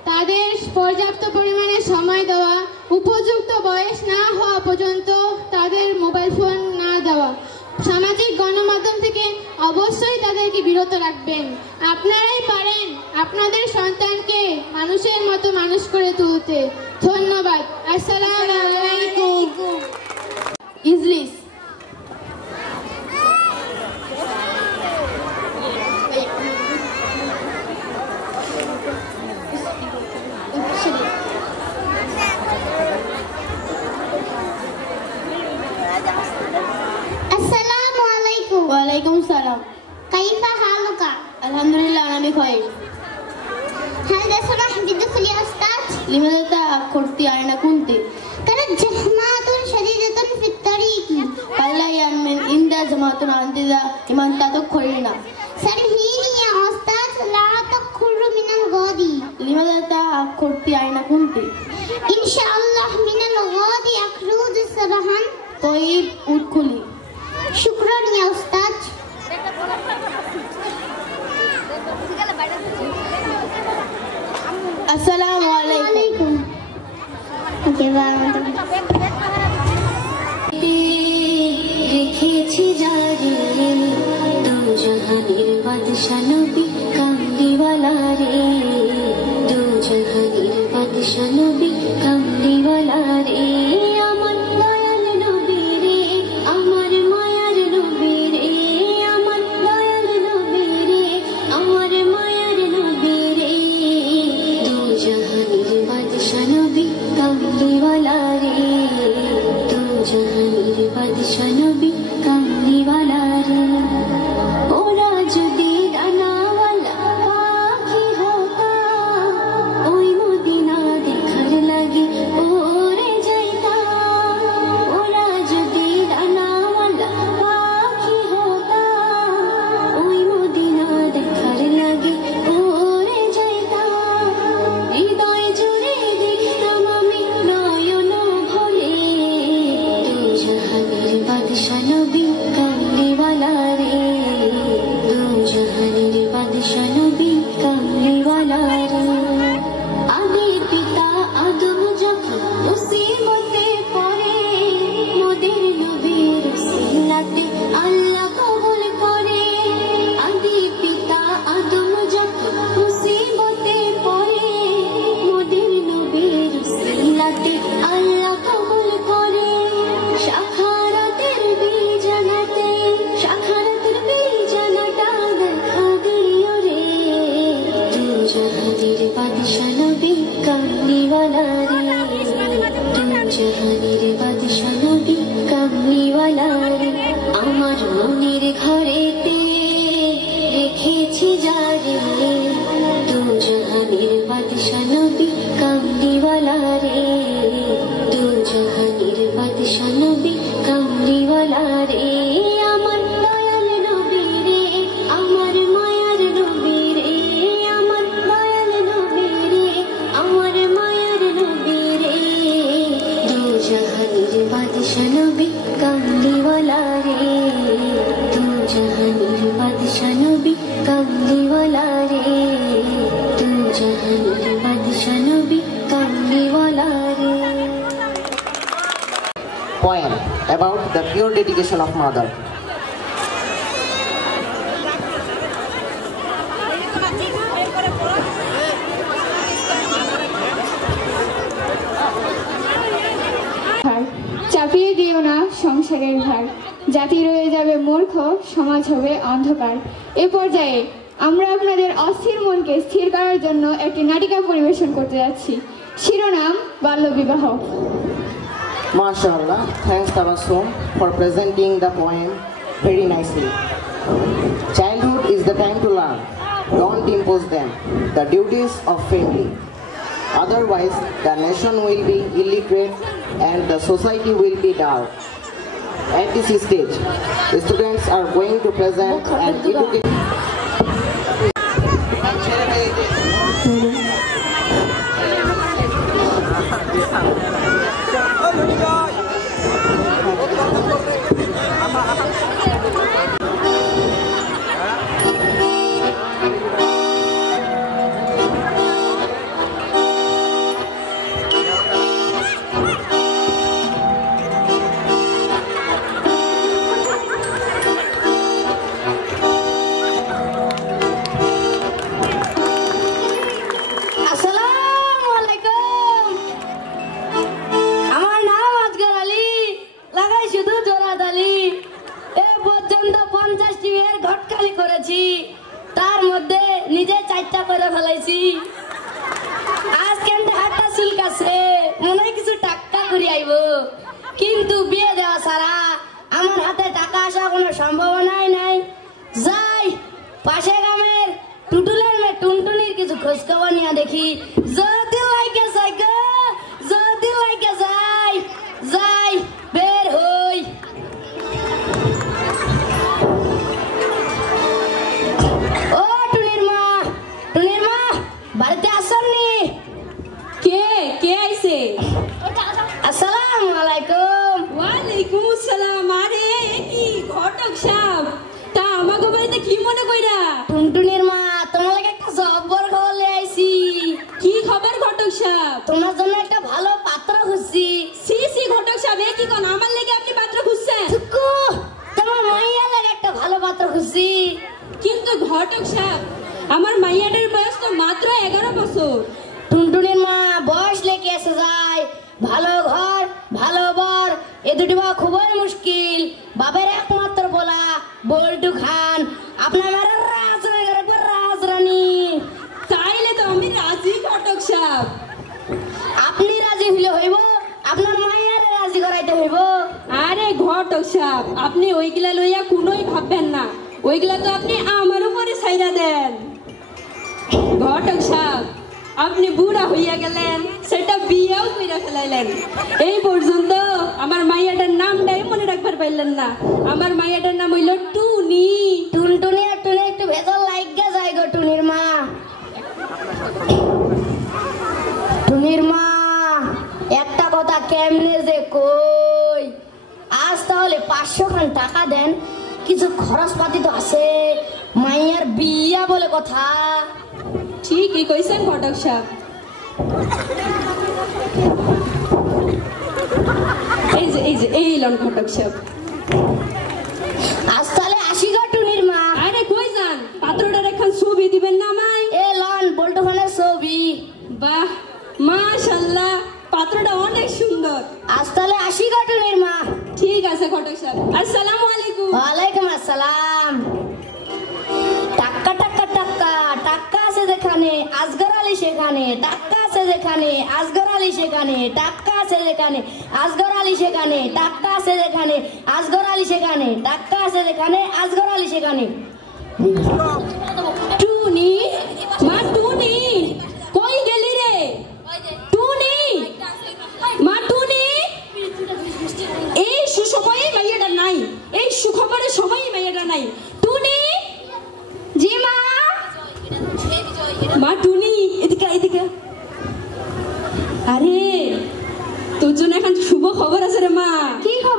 তাদের পর্যাপ্ত পরিমাণে সময় দেওয়া, উপযুক্ত বয়স না হওয়া পর্যন্ত তাদের মোবাইল ফোন না দেওয়া। সামাজিক গণমাধ্যম থেকে অবশ্যই তাদেরকে বিরত রাখবেন। আপনারাই পারেন আপনাদের সন্তানকে মানুষের মতো মানুষ করে তুলতে। ধন্যবাদ। আসসালামু আলাইকুম। ইজলিস। আসসালামু আলাইকুম। ওয়ালাইকুম সালাম। কাইফা হালুকা? আলহামদুলিল্লাহ, আমি খাই। هل تسمح بدخول يا أستاذ؟ لماذا تأخرت أين كنت؟ كانت زحمات شديدة في الطريق. كلا يا من عند جماعة عند لمن تأخرين. سامحيني يا أستاذ، لا تأخر من الغد. لماذا تأخرت أين كنت؟ إن شاء الله من الغد أخرج صباحا. طيب ادخلي. شكرا يا أستاذ. আসসালামু আলাইকুম। রেখেছি জারি দু জাহানের বাদশা নবী কামলিওয়ালা রে, দু জাহানের বাদশা নবী কামলিওয়ালা রে। আমার দয়াল নবী রে, আমার মায়ার নবী রে, আমার দয়াল নবী রে, আমার মায়ার নবী রে। দু জাহানের বাদশা নবী কামলিওয়ালা রে, দু জাহানের বাদশা নবী কামলিওয়ালা রে। ওরা যদি ডানাওয়ালা পাখি হতা, ওই মদিনা দেখার লাগে ওরে যাইতা। ওরা যদি ডানাওয়ালা পাখি হতা, ওই মদিনা দেখার লাগে ওরে যাইতা। হৃদয় জুড়ে দেখতাম আমি নয়ন ভরে, দু জাহানের বাদশা নবী কামলিওয়ালা রে, দু জাহানের বাদশা নবী কামলিওয়ালা রে। আদি পিতা আদম যখন মুসিবতে পড়ে, মোদের নবীর উসিলাতে আল্লাহ কবুল করে। আদি পিতা আদম যখন মুসিবতে পড়ে, মোদের নবীর উসিলাতে আল্লাহ কবুল করে। শাখারাতের বীজানাতে, শাখারাতের বীজানাটা দেখা দিও রে, দু জাহানের বাদশা নবী কামলিওয়ালা রে, দু জাহানের বাদশা নবী কামলিওয়ালা রে। আমার মনের ঘরেতে রেখেছি জারি দু জাহানের বাদশা নবী কামলিওয়ালা রে, দু জাহানের বাদশা बादशाह नबी कमली वाला रे तू जहानीर बादशाह नबी कमली वाला रे तू जहानीर बादशाह नबी कमली वाला रे. Poem about the pure dedication of mother. চাপিয়ে দিও না সংসারের ভার, জাতি রয়ে যাবে মূর্খ, সমাজ হবে অন্ধকার. এ পর্যায়ে আমরা আপনাদের অস্থির মনকে স্থির করার জন্য একটি নাটিকা পরিবেশন করতে যাচ্ছি. শিরোনাম বাল্যবিবাহ. MashaAllah, thanks Tabassum for presenting the poem very nicely. Childhood is the time to learn. Don't impose them the duties of family. Otherwise, the nation will be illiterate and the society will be dull. At this stage, the students are going to present an education. তার মধ্যে নিজে 4টা করে ফেলাইছি. আজকে হাতটা চুলকাছে, মনে হয় কিছু টাকা করে আইব, কিন্তু বিয়ে দেওয়া ছাড়া আমার হাতে টাকা আসা কোনো সম্ভাবনাই নাই. যাই পাশে গ্রামের টুটুলের মেয়ে টুনটুনির কিছু খোঁজ খবর নিয়ে দেখি, যদি লাইকে যাই গো, যদি লাইকে যাই যাই বের হই. ও টুনির মা, টুনির মা বাড়িতে আসেননি? কে কে আইছে? আসসালামু আলাইকুম. ওয়ালাইকুম আসসালাম. আরে কি ঘটক সাহেব, তা আমাকে বাড়িতে কি মনে কইরা? টুনটুনির মা, তোমার লাগে একটা জব্বর খবর লয়ে আইছি. কি খবর ঘটক সাহেব? তোমার জন্য একটা ভালো পাত্র খুঁজছি. সি সি ঘটক সাহেব, এ কি কোন আমার লাগি আপনি পাত্র খুঁজছেন? চুকু, তোমার মাইয়ার লাগে একটা ভালো পাত্র খুঁজছি. কিন্তু ঘটক সাহেব, আমার মাইয়াটার বয়স তো মাত্র 11 বছর. টুনটুনির মা, বয়স লেগে এসে যায়, ভালো ঘর ভালো বর এ দুটি পাওয়া খুবই মুশকিল. বাবার একমাত্র বলা বল্টু খান আপনার মারা রাজরানী. তাইলে তো আমি রাজি ঘটক সাহেব. আপনি রাজি হইলে হইব, আপনার মায়ের রাজি করাইতে হইব. আরে ঘটক সাহেব, আপনি ওইগুলা লইয়া কোনোই ভাববেন না, ওইগুলা তো আপনি আমার উপরে ছাইরা দেন. ঘটক সাহেব, আপনি বুড়া হইয়া গেলেন, সেটা বিয়েও কইরা ফেলাইলেন. এই পর্যন্ত আমার মাইয়াটার নামটাই মনে রাখবার পাইলেন না. আমার মাইয়াটার নাম হইল টুনি. টুনটুনি আর টুনি একটু ভেতর লাইগা যায় গো টুনির মা. টুনির মা, একটা কথা কেমনে যে কই, আজ তাহলে 500 খান টাকা দেন, কিছু খরচপাতি তো আছে, মাইয়ার বিয়া বলে কথা. ঠিকই কইছেন ঘটক সাহেব. এই লন ঘটক সাহেব. আজ তাহলে 80 গো টুনির মা. আরে কই যান, পাত্রটার এখন ছবি দিবেন না মাই? এ লন বল্টু খানের ছবি. বাহ, মাশাআল্লাহ, পাত্রটা অনেক সুন্দর. আজ তাহলে 80 গো টুনির মা. ঠিক আছে ঘটক সাহেব, আসসালামু আলাইকুম. ওয়ালাইকুম আসসালাম. টাকা টাকা টাকা টাকা আছে যেখানে আজগর আলী সেখানে, টাকা আছে যেখানে আজগর আলী সেখানে, টাকা আছে যেখানে আজগর আলী সেখানে, টাকা আছে যেখানে আজগর আলী সেখানে, টাকা আছে যেখানে আজগর আলী সেখানে. টুনি মা, টুনি কই গেলি রে? টুনি মা, টুনি এই সুসময়ে মাইয়াটা নাই, এই সুখবরের সময়ে মাইয়াটা নাই. টুনি, জি মা. মা টুনি, এদিকে এদিকে. আরে তোর জন্য এখন শুভ খবর আছে রে মা. কি খবর?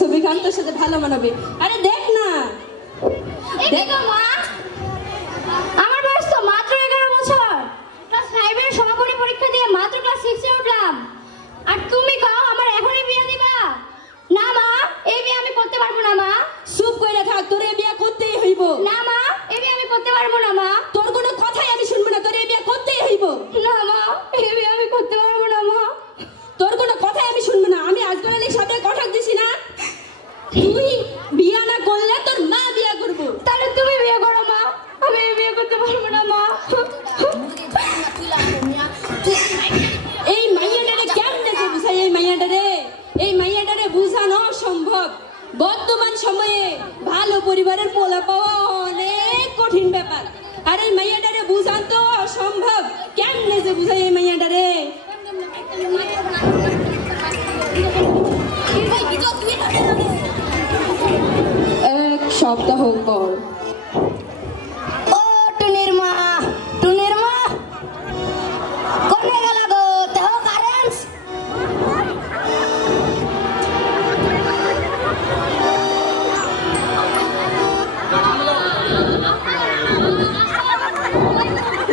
ছবি খান তোর সাথে ভালো মানাবে। আরে দেখ না, দেখো মা, আমার বয়স তো মাত্র 11 বছর। ক্লাস 5 এর সমাপনী পরীক্ষা দিয়ে মাত্র ক্লাস 6 এ উঠলাম, আর তুমি কও আমার এখনই বিয়ে দিবা? না মা, এই বিয়ে আমি করতে পারবো না মা। চুপ কইরা থাক, তোর এই বিয়ে করতেই হইব। না মা, এই বিয়ে আমি করতে পারবো না মা। তোর কোনো কথাই আমি শুনবো না, তোর এই বিয়ে করতেই হইব। না মা, এই বিয়ে আমি করতে পারবো না মা। তোর কোনো কথাই আমি শুনবো না। আমি আজকাল আলী সামনে কথা দিছি না, তুই বিয়ে না করলে তোর মা বিয়ে করবো। তাহলে তুমি বিয়ে করো মা, আমি এই বিয়ে করতে পারবো না মা। এই মাইয়াটারে কেমনে যে বুঝাই? এই মাইয়াটারে বুঝানো সম্ভব। বর্তমান সময়ে ভালো পরিবারের পোলা পাওয়া অনেক কঠিন ব্যাপার, আর এই মাইয়াটারে বুঝান তো অসম্ভব। কেমনে যে বুঝাই এই মাইয়াটারে? এক সপ্তাহ পর। ও টুনির মা, টুনির মা কোনে গেল গো? দেহ কারেন্স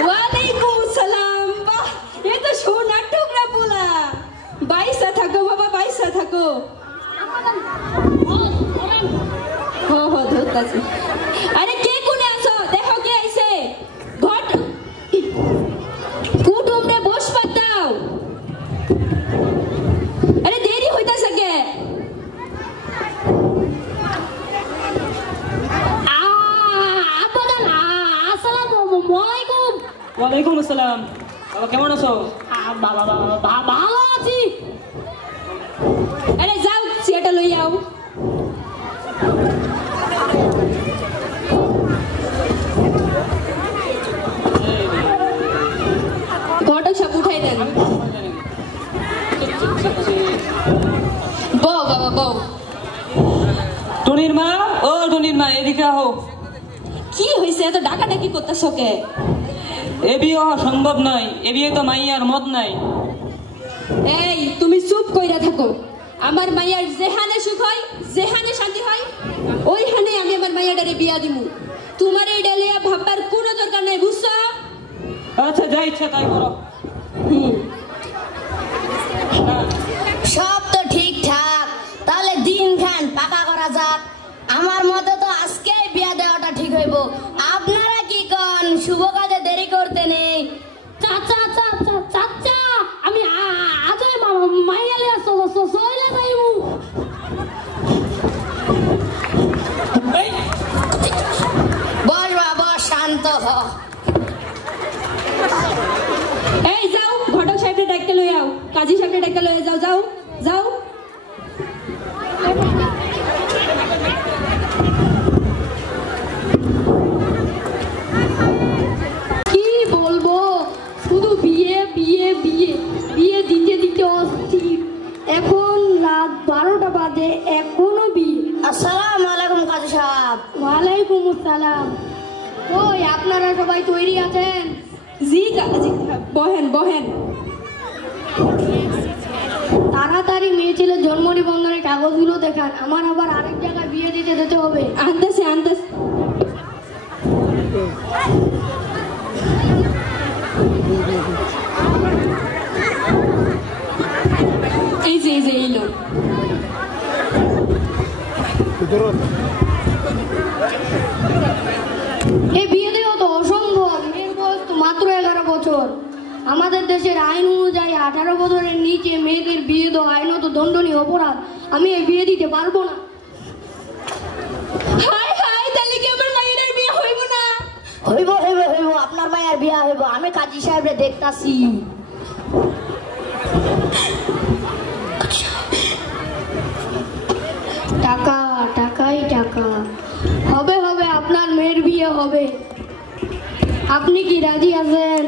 ওয়ালাইকুম আসসালাম। বাহ, এ তো সোনার টুকরা পোলা। বাইসা থাকো বাবা, বাইসা থাকো। ধরতাছি। আরে কে কোনে আছো? দেখো কে আইছে। ঘট কুটুমরে বসবার দাও। আরে দেরি হইতাছে কে? ওয়ালাইকুম আসসালাম। বাবা কেমন আছো? ভালো আছি। আরে যাও, চেয়ারটা লই যাও। ঘটক সব উঠাই দেন। বউ বাবা বউ। টুনির মা, ও টুনির মা এদিকে আহো। কি হয়েছে? এত ডাকাডাকি করতেছ কে? এ বিয়ে হওয়া সম্ভব নয়, এ বিয়ে তো মাইয়ার মত নাই। এই তুমি চুপ কইরা থাকো। আমার মাইয়ার যেখানে সুখ হয়, যেখানে শান্তি হয়, ওইখানে আমি আমার মাইয়াটারে বিয়া দিমু। তোমার এই ডালিয়া ভাববার কোনো দরকার নাই, বুঝছো? আচ্ছা, যা ইচ্ছা তাই করো। সব তো ঠিকঠাক, তাহলে দিনখান পাকা করা যাক। আমার মতে তো আজকে বিয়া দেওয়াটা ঠিক হইব। আপনারা কি কন? শুভ কাজে দেরি করতে নেই। চাচা চাচা চাচা, আমি আজই মাইয়ালে সইলে যাইমু। বস বাবা, শান্ত হ। এই যাও, ঘটক সাহেবকে ডাকতে লই যাও, কাজী সাহেবকে ডাকতে লই যাও। যাও যাও। কি বলবো, শুধু বিয়ে বিয়ে বিয়ে বিয়ে দিতে দিতে অস্থির। এখন রাত 12টা বাজে, এখনো বিয়ে। আসসালামু আলাইকুম কাজী সাহেব। ওয়ালাইকুম আসসালাম। ওই আপনারা সবাই তৈরি আছেন? জি কাজী, বহেন বহেন। তাড়াতাড়ি মেয়ে ছেলের জন্ম নিবন্ধনের কাগজগুলো দেখান, আমার আবার আরেক জায়গায় বিয়ে দিতে যেতে হবে। আনতেছে আনতেছে। এই যে এই যে এই লোক। এই বিয়ে দেওয়া তো অসম্ভব। মেয়ের বয়স তো মাত্র 11 বছর। আমাদের দেশের আইন অনুযায়ী 18 বছরের নিচে মেয়েদের বিয়ে দেওয়া আইনত দণ্ডনীয় অপরাধ। আমি এই বিয়ে দিতে পারবো না। হাই হাই, তাহলে কি আমার মায়ের বিয়ে হইব না? হইব হইব হইব, আপনার মায়ের বিয়া হইব। আমি কাজী সাহেবরে দেখতাছি। টাকা টাকাই টাকা। হবে হবে, আপনার মেয়ের বিয়ে হবে। আপনি কি রাজি আছেন?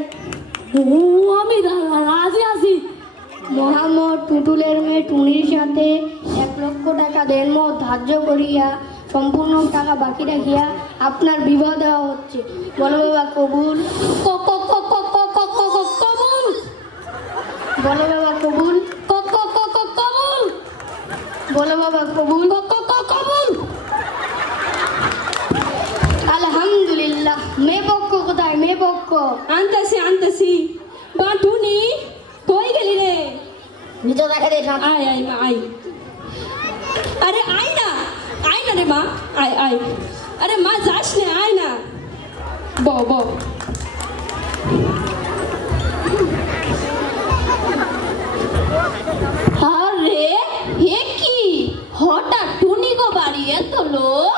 আমি রাজি আছি। মোহাম্মদ টুটুলের মেয়ে টুনির সাথে 1 লক্ষ টাকা দেনমত ধার্য করিয়া সম্পূর্ণ টাকা বাকি রাখিয়া আপনার বিবাহ দেওয়া হচ্ছে। বলো বাবা কবুল? কবুল? বলো বাবা কবুল? কবুল? বলো বাবা কবুল। কবুল। আলহামদুলিল্লাহ। মেয়ে পক্ষ কোথায়? মেয়ে পক্ষ আনতেছি বাটুনি কই গেলি রে? নিচে দেখা দে। আয় আয় মা আয়। আরে আয় না রে মা, আয় আয়। আরে মা যাস না, আয় না। ব আরে হে কি হঠাৎ টুনি গো বাড়ি এত লোক?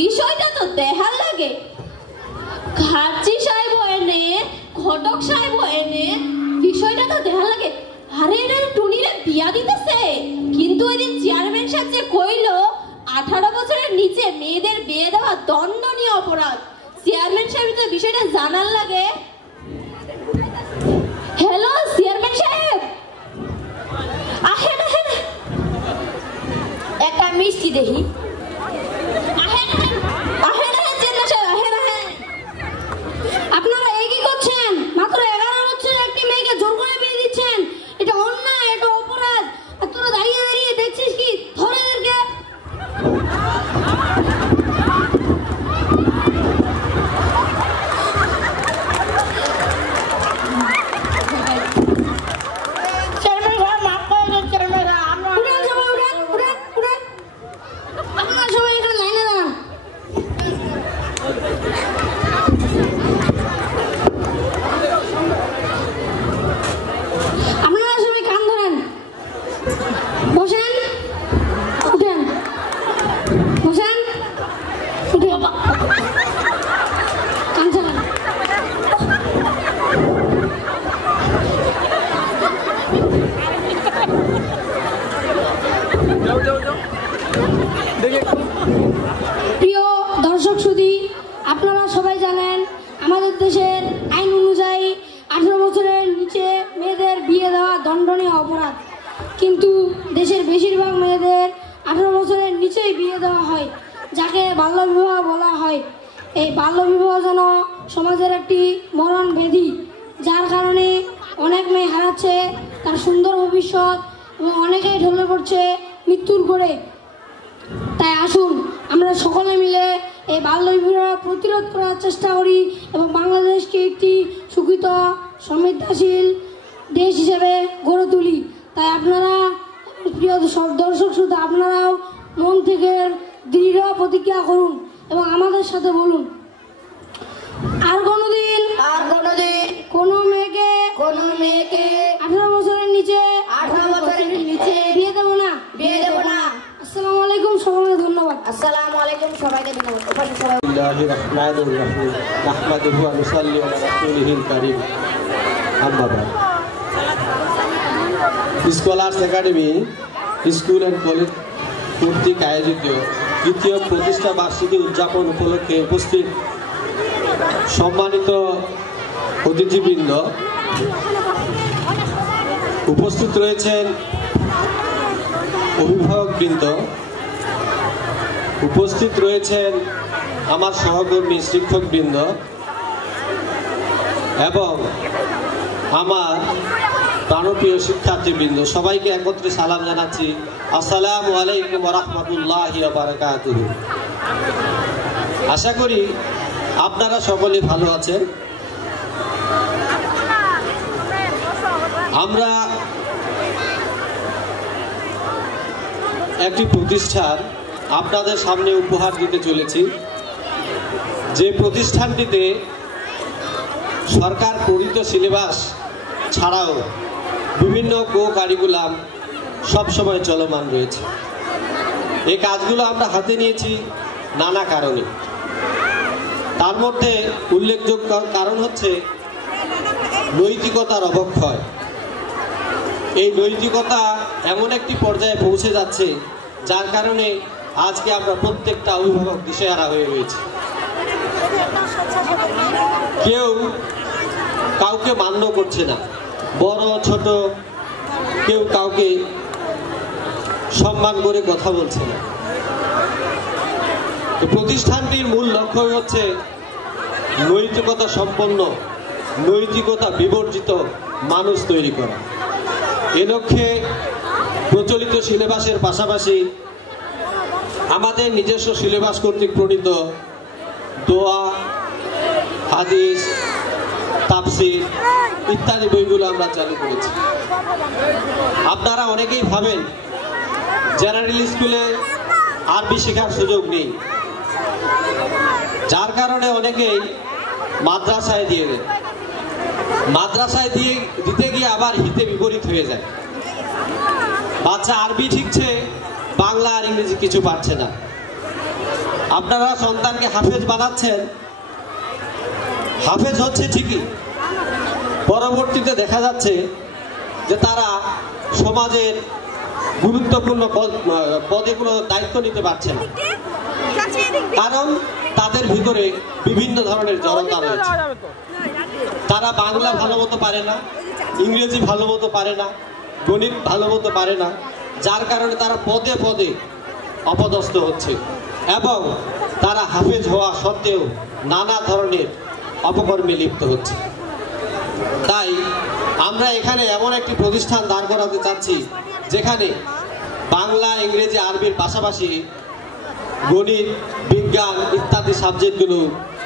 বিষয়টা তো দেখার লাগে। খাচ্ছি সাহেব এনে, ঘটক সাহেব এনে, বিষয়টা তো দেখার লাগে। আরে এরা টুনিরে বিয়া দিতেছে, কিন্তু ওই দিন চেয়ারম্যান সাহেব যে কইলো 18 বছরের নিচে মেয়েদের বিয়ে দেওয়া দণ্ডনীয় অপরাধ। চেয়ারম্যান সাহেব তো বিষয়টা জানার লাগে। হ্যালো চেয়ারম্যান সাহেব, আহেন একটা মিষ্টি দেখি। আপনারা এই কি করছেন? মাত্র 11 বছরের একটি মেয়েকে জোর করে বিয়ে দিচ্ছেন। এটা অন্যায়, এটা অপরাধ। আর তোরা দাঁড়িয়ে দাঁড়িয়ে দেখছিস কি? ধর এদেরকে। আপনারা সবাই এখানে লাইনে দাঁড়ান। আপনারা সবাই কান ধরেন, বসেন, উঠেন, বসেন, উঠে কান চালান। প্রিয় দর্শক সুধী, আপনারা সবাই জানেন আমাদের দেশের আইন অনুযায়ী 18 বছরের নিচে মেয়েদের বিয়ে দেওয়া দণ্ডনীয় অপরাধ। কিন্তু দেশের বেশিরভাগ মেয়েদের 18 বছরের নিচেই বিয়ে দেওয়া হয়, যাকে বাল্যবিবাহ বলা হয়। এই বাল্যবিবাহ যেন সমাজের একটি মরণ ব্যাধি, যার কারণে অনেক মেয়ে হারাচ্ছে তার সুন্দর ভবিষ্যৎ এবং অনেকেই ঢলে পড়ছে মৃত্যুর করে। তাই আসুন আমরা সকলে মিলে এই বাল্যবিবাহ প্রতিরোধ করার চেষ্টা করি এবং বাংলাদেশকে একটি সুখিত সমৃদ্ধশীল দেশ হিসেবে গড়ে তুলি। তাই আপনারা প্রিয় দর্শক শ্রোতা, আপনারাও মন থেকে দৃঢ় প্রতিজ্ঞা করুন এবং আমাদের সাথে বলুন, আর কোনোদিন কোনো মেয়েকে 18 বছরের নিচে বিয়ে দেবো না। আসসালামু আলাইকুম, সকলকে ধন্যবাদ। আসসালামু আলাইকুম, সবাইকে ধন্যবাদ। বিসমিল্লাহির রহমানির রহিম। নাহমাদুহু ওয়া নুসাল্লি আলা রাসূলিহিল কারীম। আম্মা বা'দ। Scholars academy school and college কর্তৃক আয়োজিত তৃতীয় প্রতিষ্ঠা বার্ষিকী উদযাপন উপলক্ষে উপস্থিত সম্মানিত অতিথিবৃন্দ, উপস্থিত রয়েছেন অভিভাবকবৃন্দ, উপস্থিত রয়েছেন আমার সহকর্মী শিক্ষকবৃন্দ এবং আমার প্রাণপ্রিয় শিক্ষার্থীবৃন্দ, সবাইকে একত্রে সালাম জানাচ্ছি। আসসালামু আলাইকুম ওয়া রাহমাতুল্লাহি ওয়া বারাকাতুহু। আশা করি আপনারা সকলে ভালো আছেন। আমরা একটি প্রতিষ্ঠান আপনাদের সামনে উপহার দিতে চলেছি, যে প্রতিষ্ঠানটিতে সরকার প্রণীত সিলেবাস ছাড়াও বিভিন্ন কো কারিকুলাম সবসময় চলমান রয়েছে। এই কাজগুলো আমরা হাতে নিয়েছি নানা কারণে। তার মধ্যে উল্লেখযোগ্য কারণ হচ্ছে নৈতিকতার অবক্ষয়। এই নৈতিকতা এমন একটি পর্যায়ে পৌঁছে যাচ্ছে, যার কারণে আজকে আমরা প্রত্যেকটা অভিভাবক দিশেহারা হয়ে রয়েছে। কেউ কাউকে মান্য করছে না, বড় ছোট কেউ কাউকে সম্মান করে কথা বলছে না। প্রতিষ্ঠানটির মূল লক্ষ্য হচ্ছে নৈতিকতা সম্পন্ন, নৈতিকতা বিবর্জিত মানুষ তৈরি করা। এ লক্ষ্যে প্রচলিত সিলেবাসের পাশাপাশি আমাদের নিজস্ব সিলেবাস কর্তৃক প্রণীত দোয়া, হাদিস, তাফসীর ইত্যাদি বইগুলো আমরা চালু করেছি। আপনারা অনেকেই ভাবেন জেনারেল স্কুলে আরবি শেখার সুযোগ নেই, যার কারণে অনেকেই মাদ্রাসায় দিয়ে দেয়। মাদ্রাসায় দিতে গিয়ে আবার হিতে বিপরীত হয়ে যায়। বাচ্চা আরবি শিখছে, বাংলা আর ইংরেজি কিছু পারছে না। আপনারা সন্তানকে হাফেজ বানাচ্ছেন, হাফেজ হচ্ছে ঠিকই, পরবর্তীতে দেখা যাচ্ছে যে তারা সমাজের গুরুত্বপূর্ণ পদে কোনো দায়িত্ব নিতে পারছে না, কারণ তাদের ভিতরে বিভিন্ন ধরনের জড়তা রয়েছে। তারা বাংলা ভালো মতো পারে না, ইংরেজি ভালো মতো পারে না, গণিত ভালো মতো পারে না, যার কারণে তারা পদে পদে অপদস্থ হচ্ছে এবং তারা হাফেজ হওয়া সত্ত্বেও নানা ধরনের অপকর্মে লিপ্ত হচ্ছে। তাই আমরা এখানে এমন একটি প্রতিষ্ঠান দাঁড় করাতে চাচ্ছি যেখানে বাংলা, ইংরেজি, আরবির পাশাপাশি গণিত, বিজ্ঞান ইত্যাদি সাবজেক্টগুলো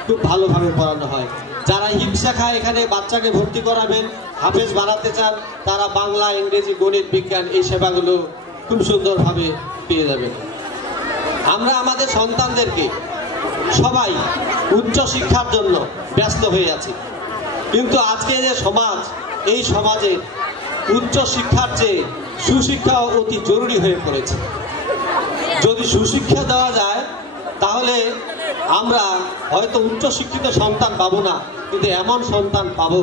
খুব ভালোভাবে পড়ানো হয়। যারা হিংসা খায় এখানে বাচ্চাকে ভর্তি করাবেন, হাফেজ বানাতে চান, তারা বাংলা, ইংরেজি, গণিত, বিজ্ঞান এই সেবাগুলো খুব সুন্দরভাবে পেয়ে যাবেন। আমরা আমাদের সন্তানদেরকে সবাই উচ্চ শিক্ষার জন্য ব্যস্ত হয়ে আছি, কিন্তু আজকে যে সমাজ, এই সমাজে উচ্চ শিক্ষার চেয়ে সুশিক্ষা অতি জরুরি হয়ে পড়েছে। যদি সুশিক্ষা দেওয়া যায় তাহলে আমরা হয়তো উচ্চ শিক্ষিত সন্তান পাবো না, কিন্তু এমন সন্তান পাবো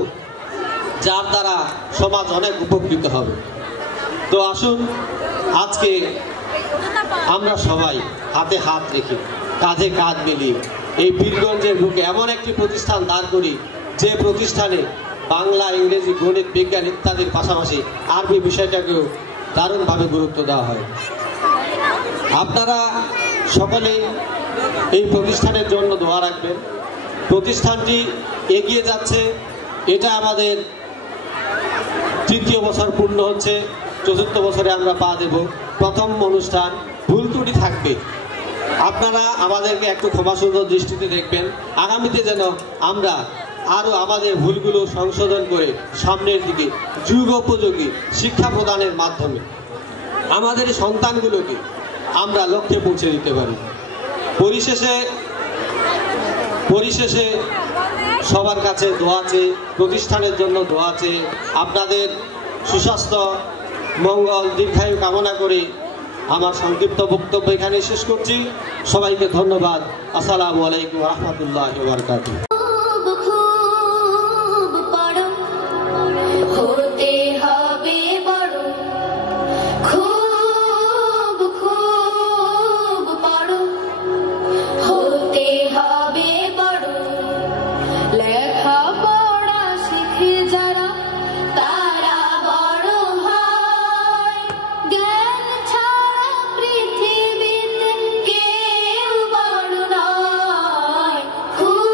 যার দ্বারা সমাজ অনেক উপকৃত হবে। তো আসুন আজকে আমরা সবাই হাতে হাত রেখে কাঁধে কাঁধ মিলিয়ে এই পীরগঞ্জের বুকে এমন একটি প্রতিষ্ঠান দাঁড় করি যে প্রতিষ্ঠানে বাংলা, ইংরেজি, গণিত, বিজ্ঞান ইত্যাদির পাশাপাশি আরবি বিষয়টাকেও দারুণভাবে গুরুত্ব দেওয়া হয়। আপনারা সকলেই এই প্রতিষ্ঠানের জন্য দোয়া রাখবেন। প্রতিষ্ঠানটি এগিয়ে যাচ্ছে, এটা আমাদের ৩য় বছর পূর্ণ হচ্ছে, ৪র্থ বছরে আমরা পা দেব। প্রথম অনুষ্ঠান, ভুল ত্রুটি থাকবে, আপনারা আমাদেরকে একটু ক্ষমাসুন্দর দৃষ্টিতে দেখবেন। আগামীতে যেন আমরা আরও আমাদের ভুলগুলো সংশোধন করে সামনের দিকে যুগোপযোগী শিক্ষা প্রদানের মাধ্যমে আমাদের সন্তানগুলোকে আমরা লক্ষ্যে পৌঁছে দিতে পারি। পরিশেষে সবার কাছে দোয়া আছে, প্রতিষ্ঠানের জন্য দোয়া আছে। আপনাদের সুস্বাস্থ্য, মঙ্গল, দীর্ঘায়ু কামনা করে আমার সংক্ষিপ্ত বক্তব্য এখানে শেষ করছি। সবাইকে ধন্যবাদ। আসসালামু আলাইকুম ওয়া রাহমাতুল্লাহি ওয়া বারাকাতুহু। খুব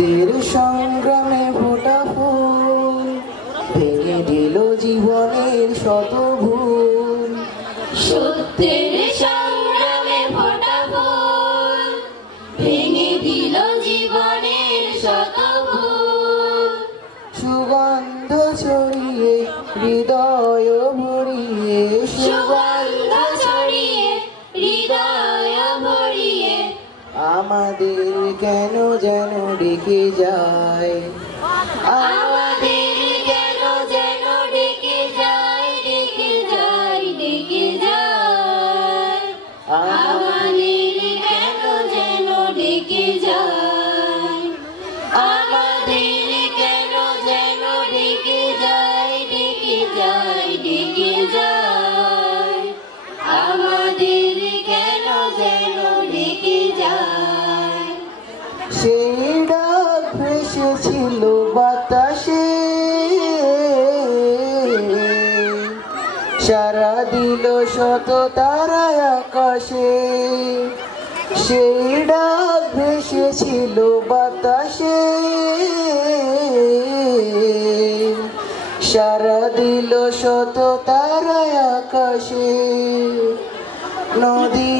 সত্যের সংগ্রামে ফোটা ফুল ভেঙে দিল জীবনের শত ভুল। সত্যের সংগ্রামে ফোটা ফুল ভেঙে দিল জীবনের শত ভুল। সুগন্ধ ছড়িয়ে হৃদয় ভরিয়ে, সুগন্ধ ছড়িয়ে হৃদয় ভরিয়ে আমাদের কেন যেন ডেকে যায়, আমাদের কেন যেন ডেকে যায়, ডেকে যায়, ডেকে যায়। আমাদের কেন যেন ডেকে যায়, আমাদের কেন যেন ডেকে যায়, ডেকে যায়, ডেকে যায়। আমাদের কেন যেন ডেকে যায়। সেই ডাক ভেসেছিল বাতাসে, সারা দিল শত তারা আকাশে। সেই ডাক ভেসেছিল বাতাসে, সারা দিল শত তারা আকাশে। নদী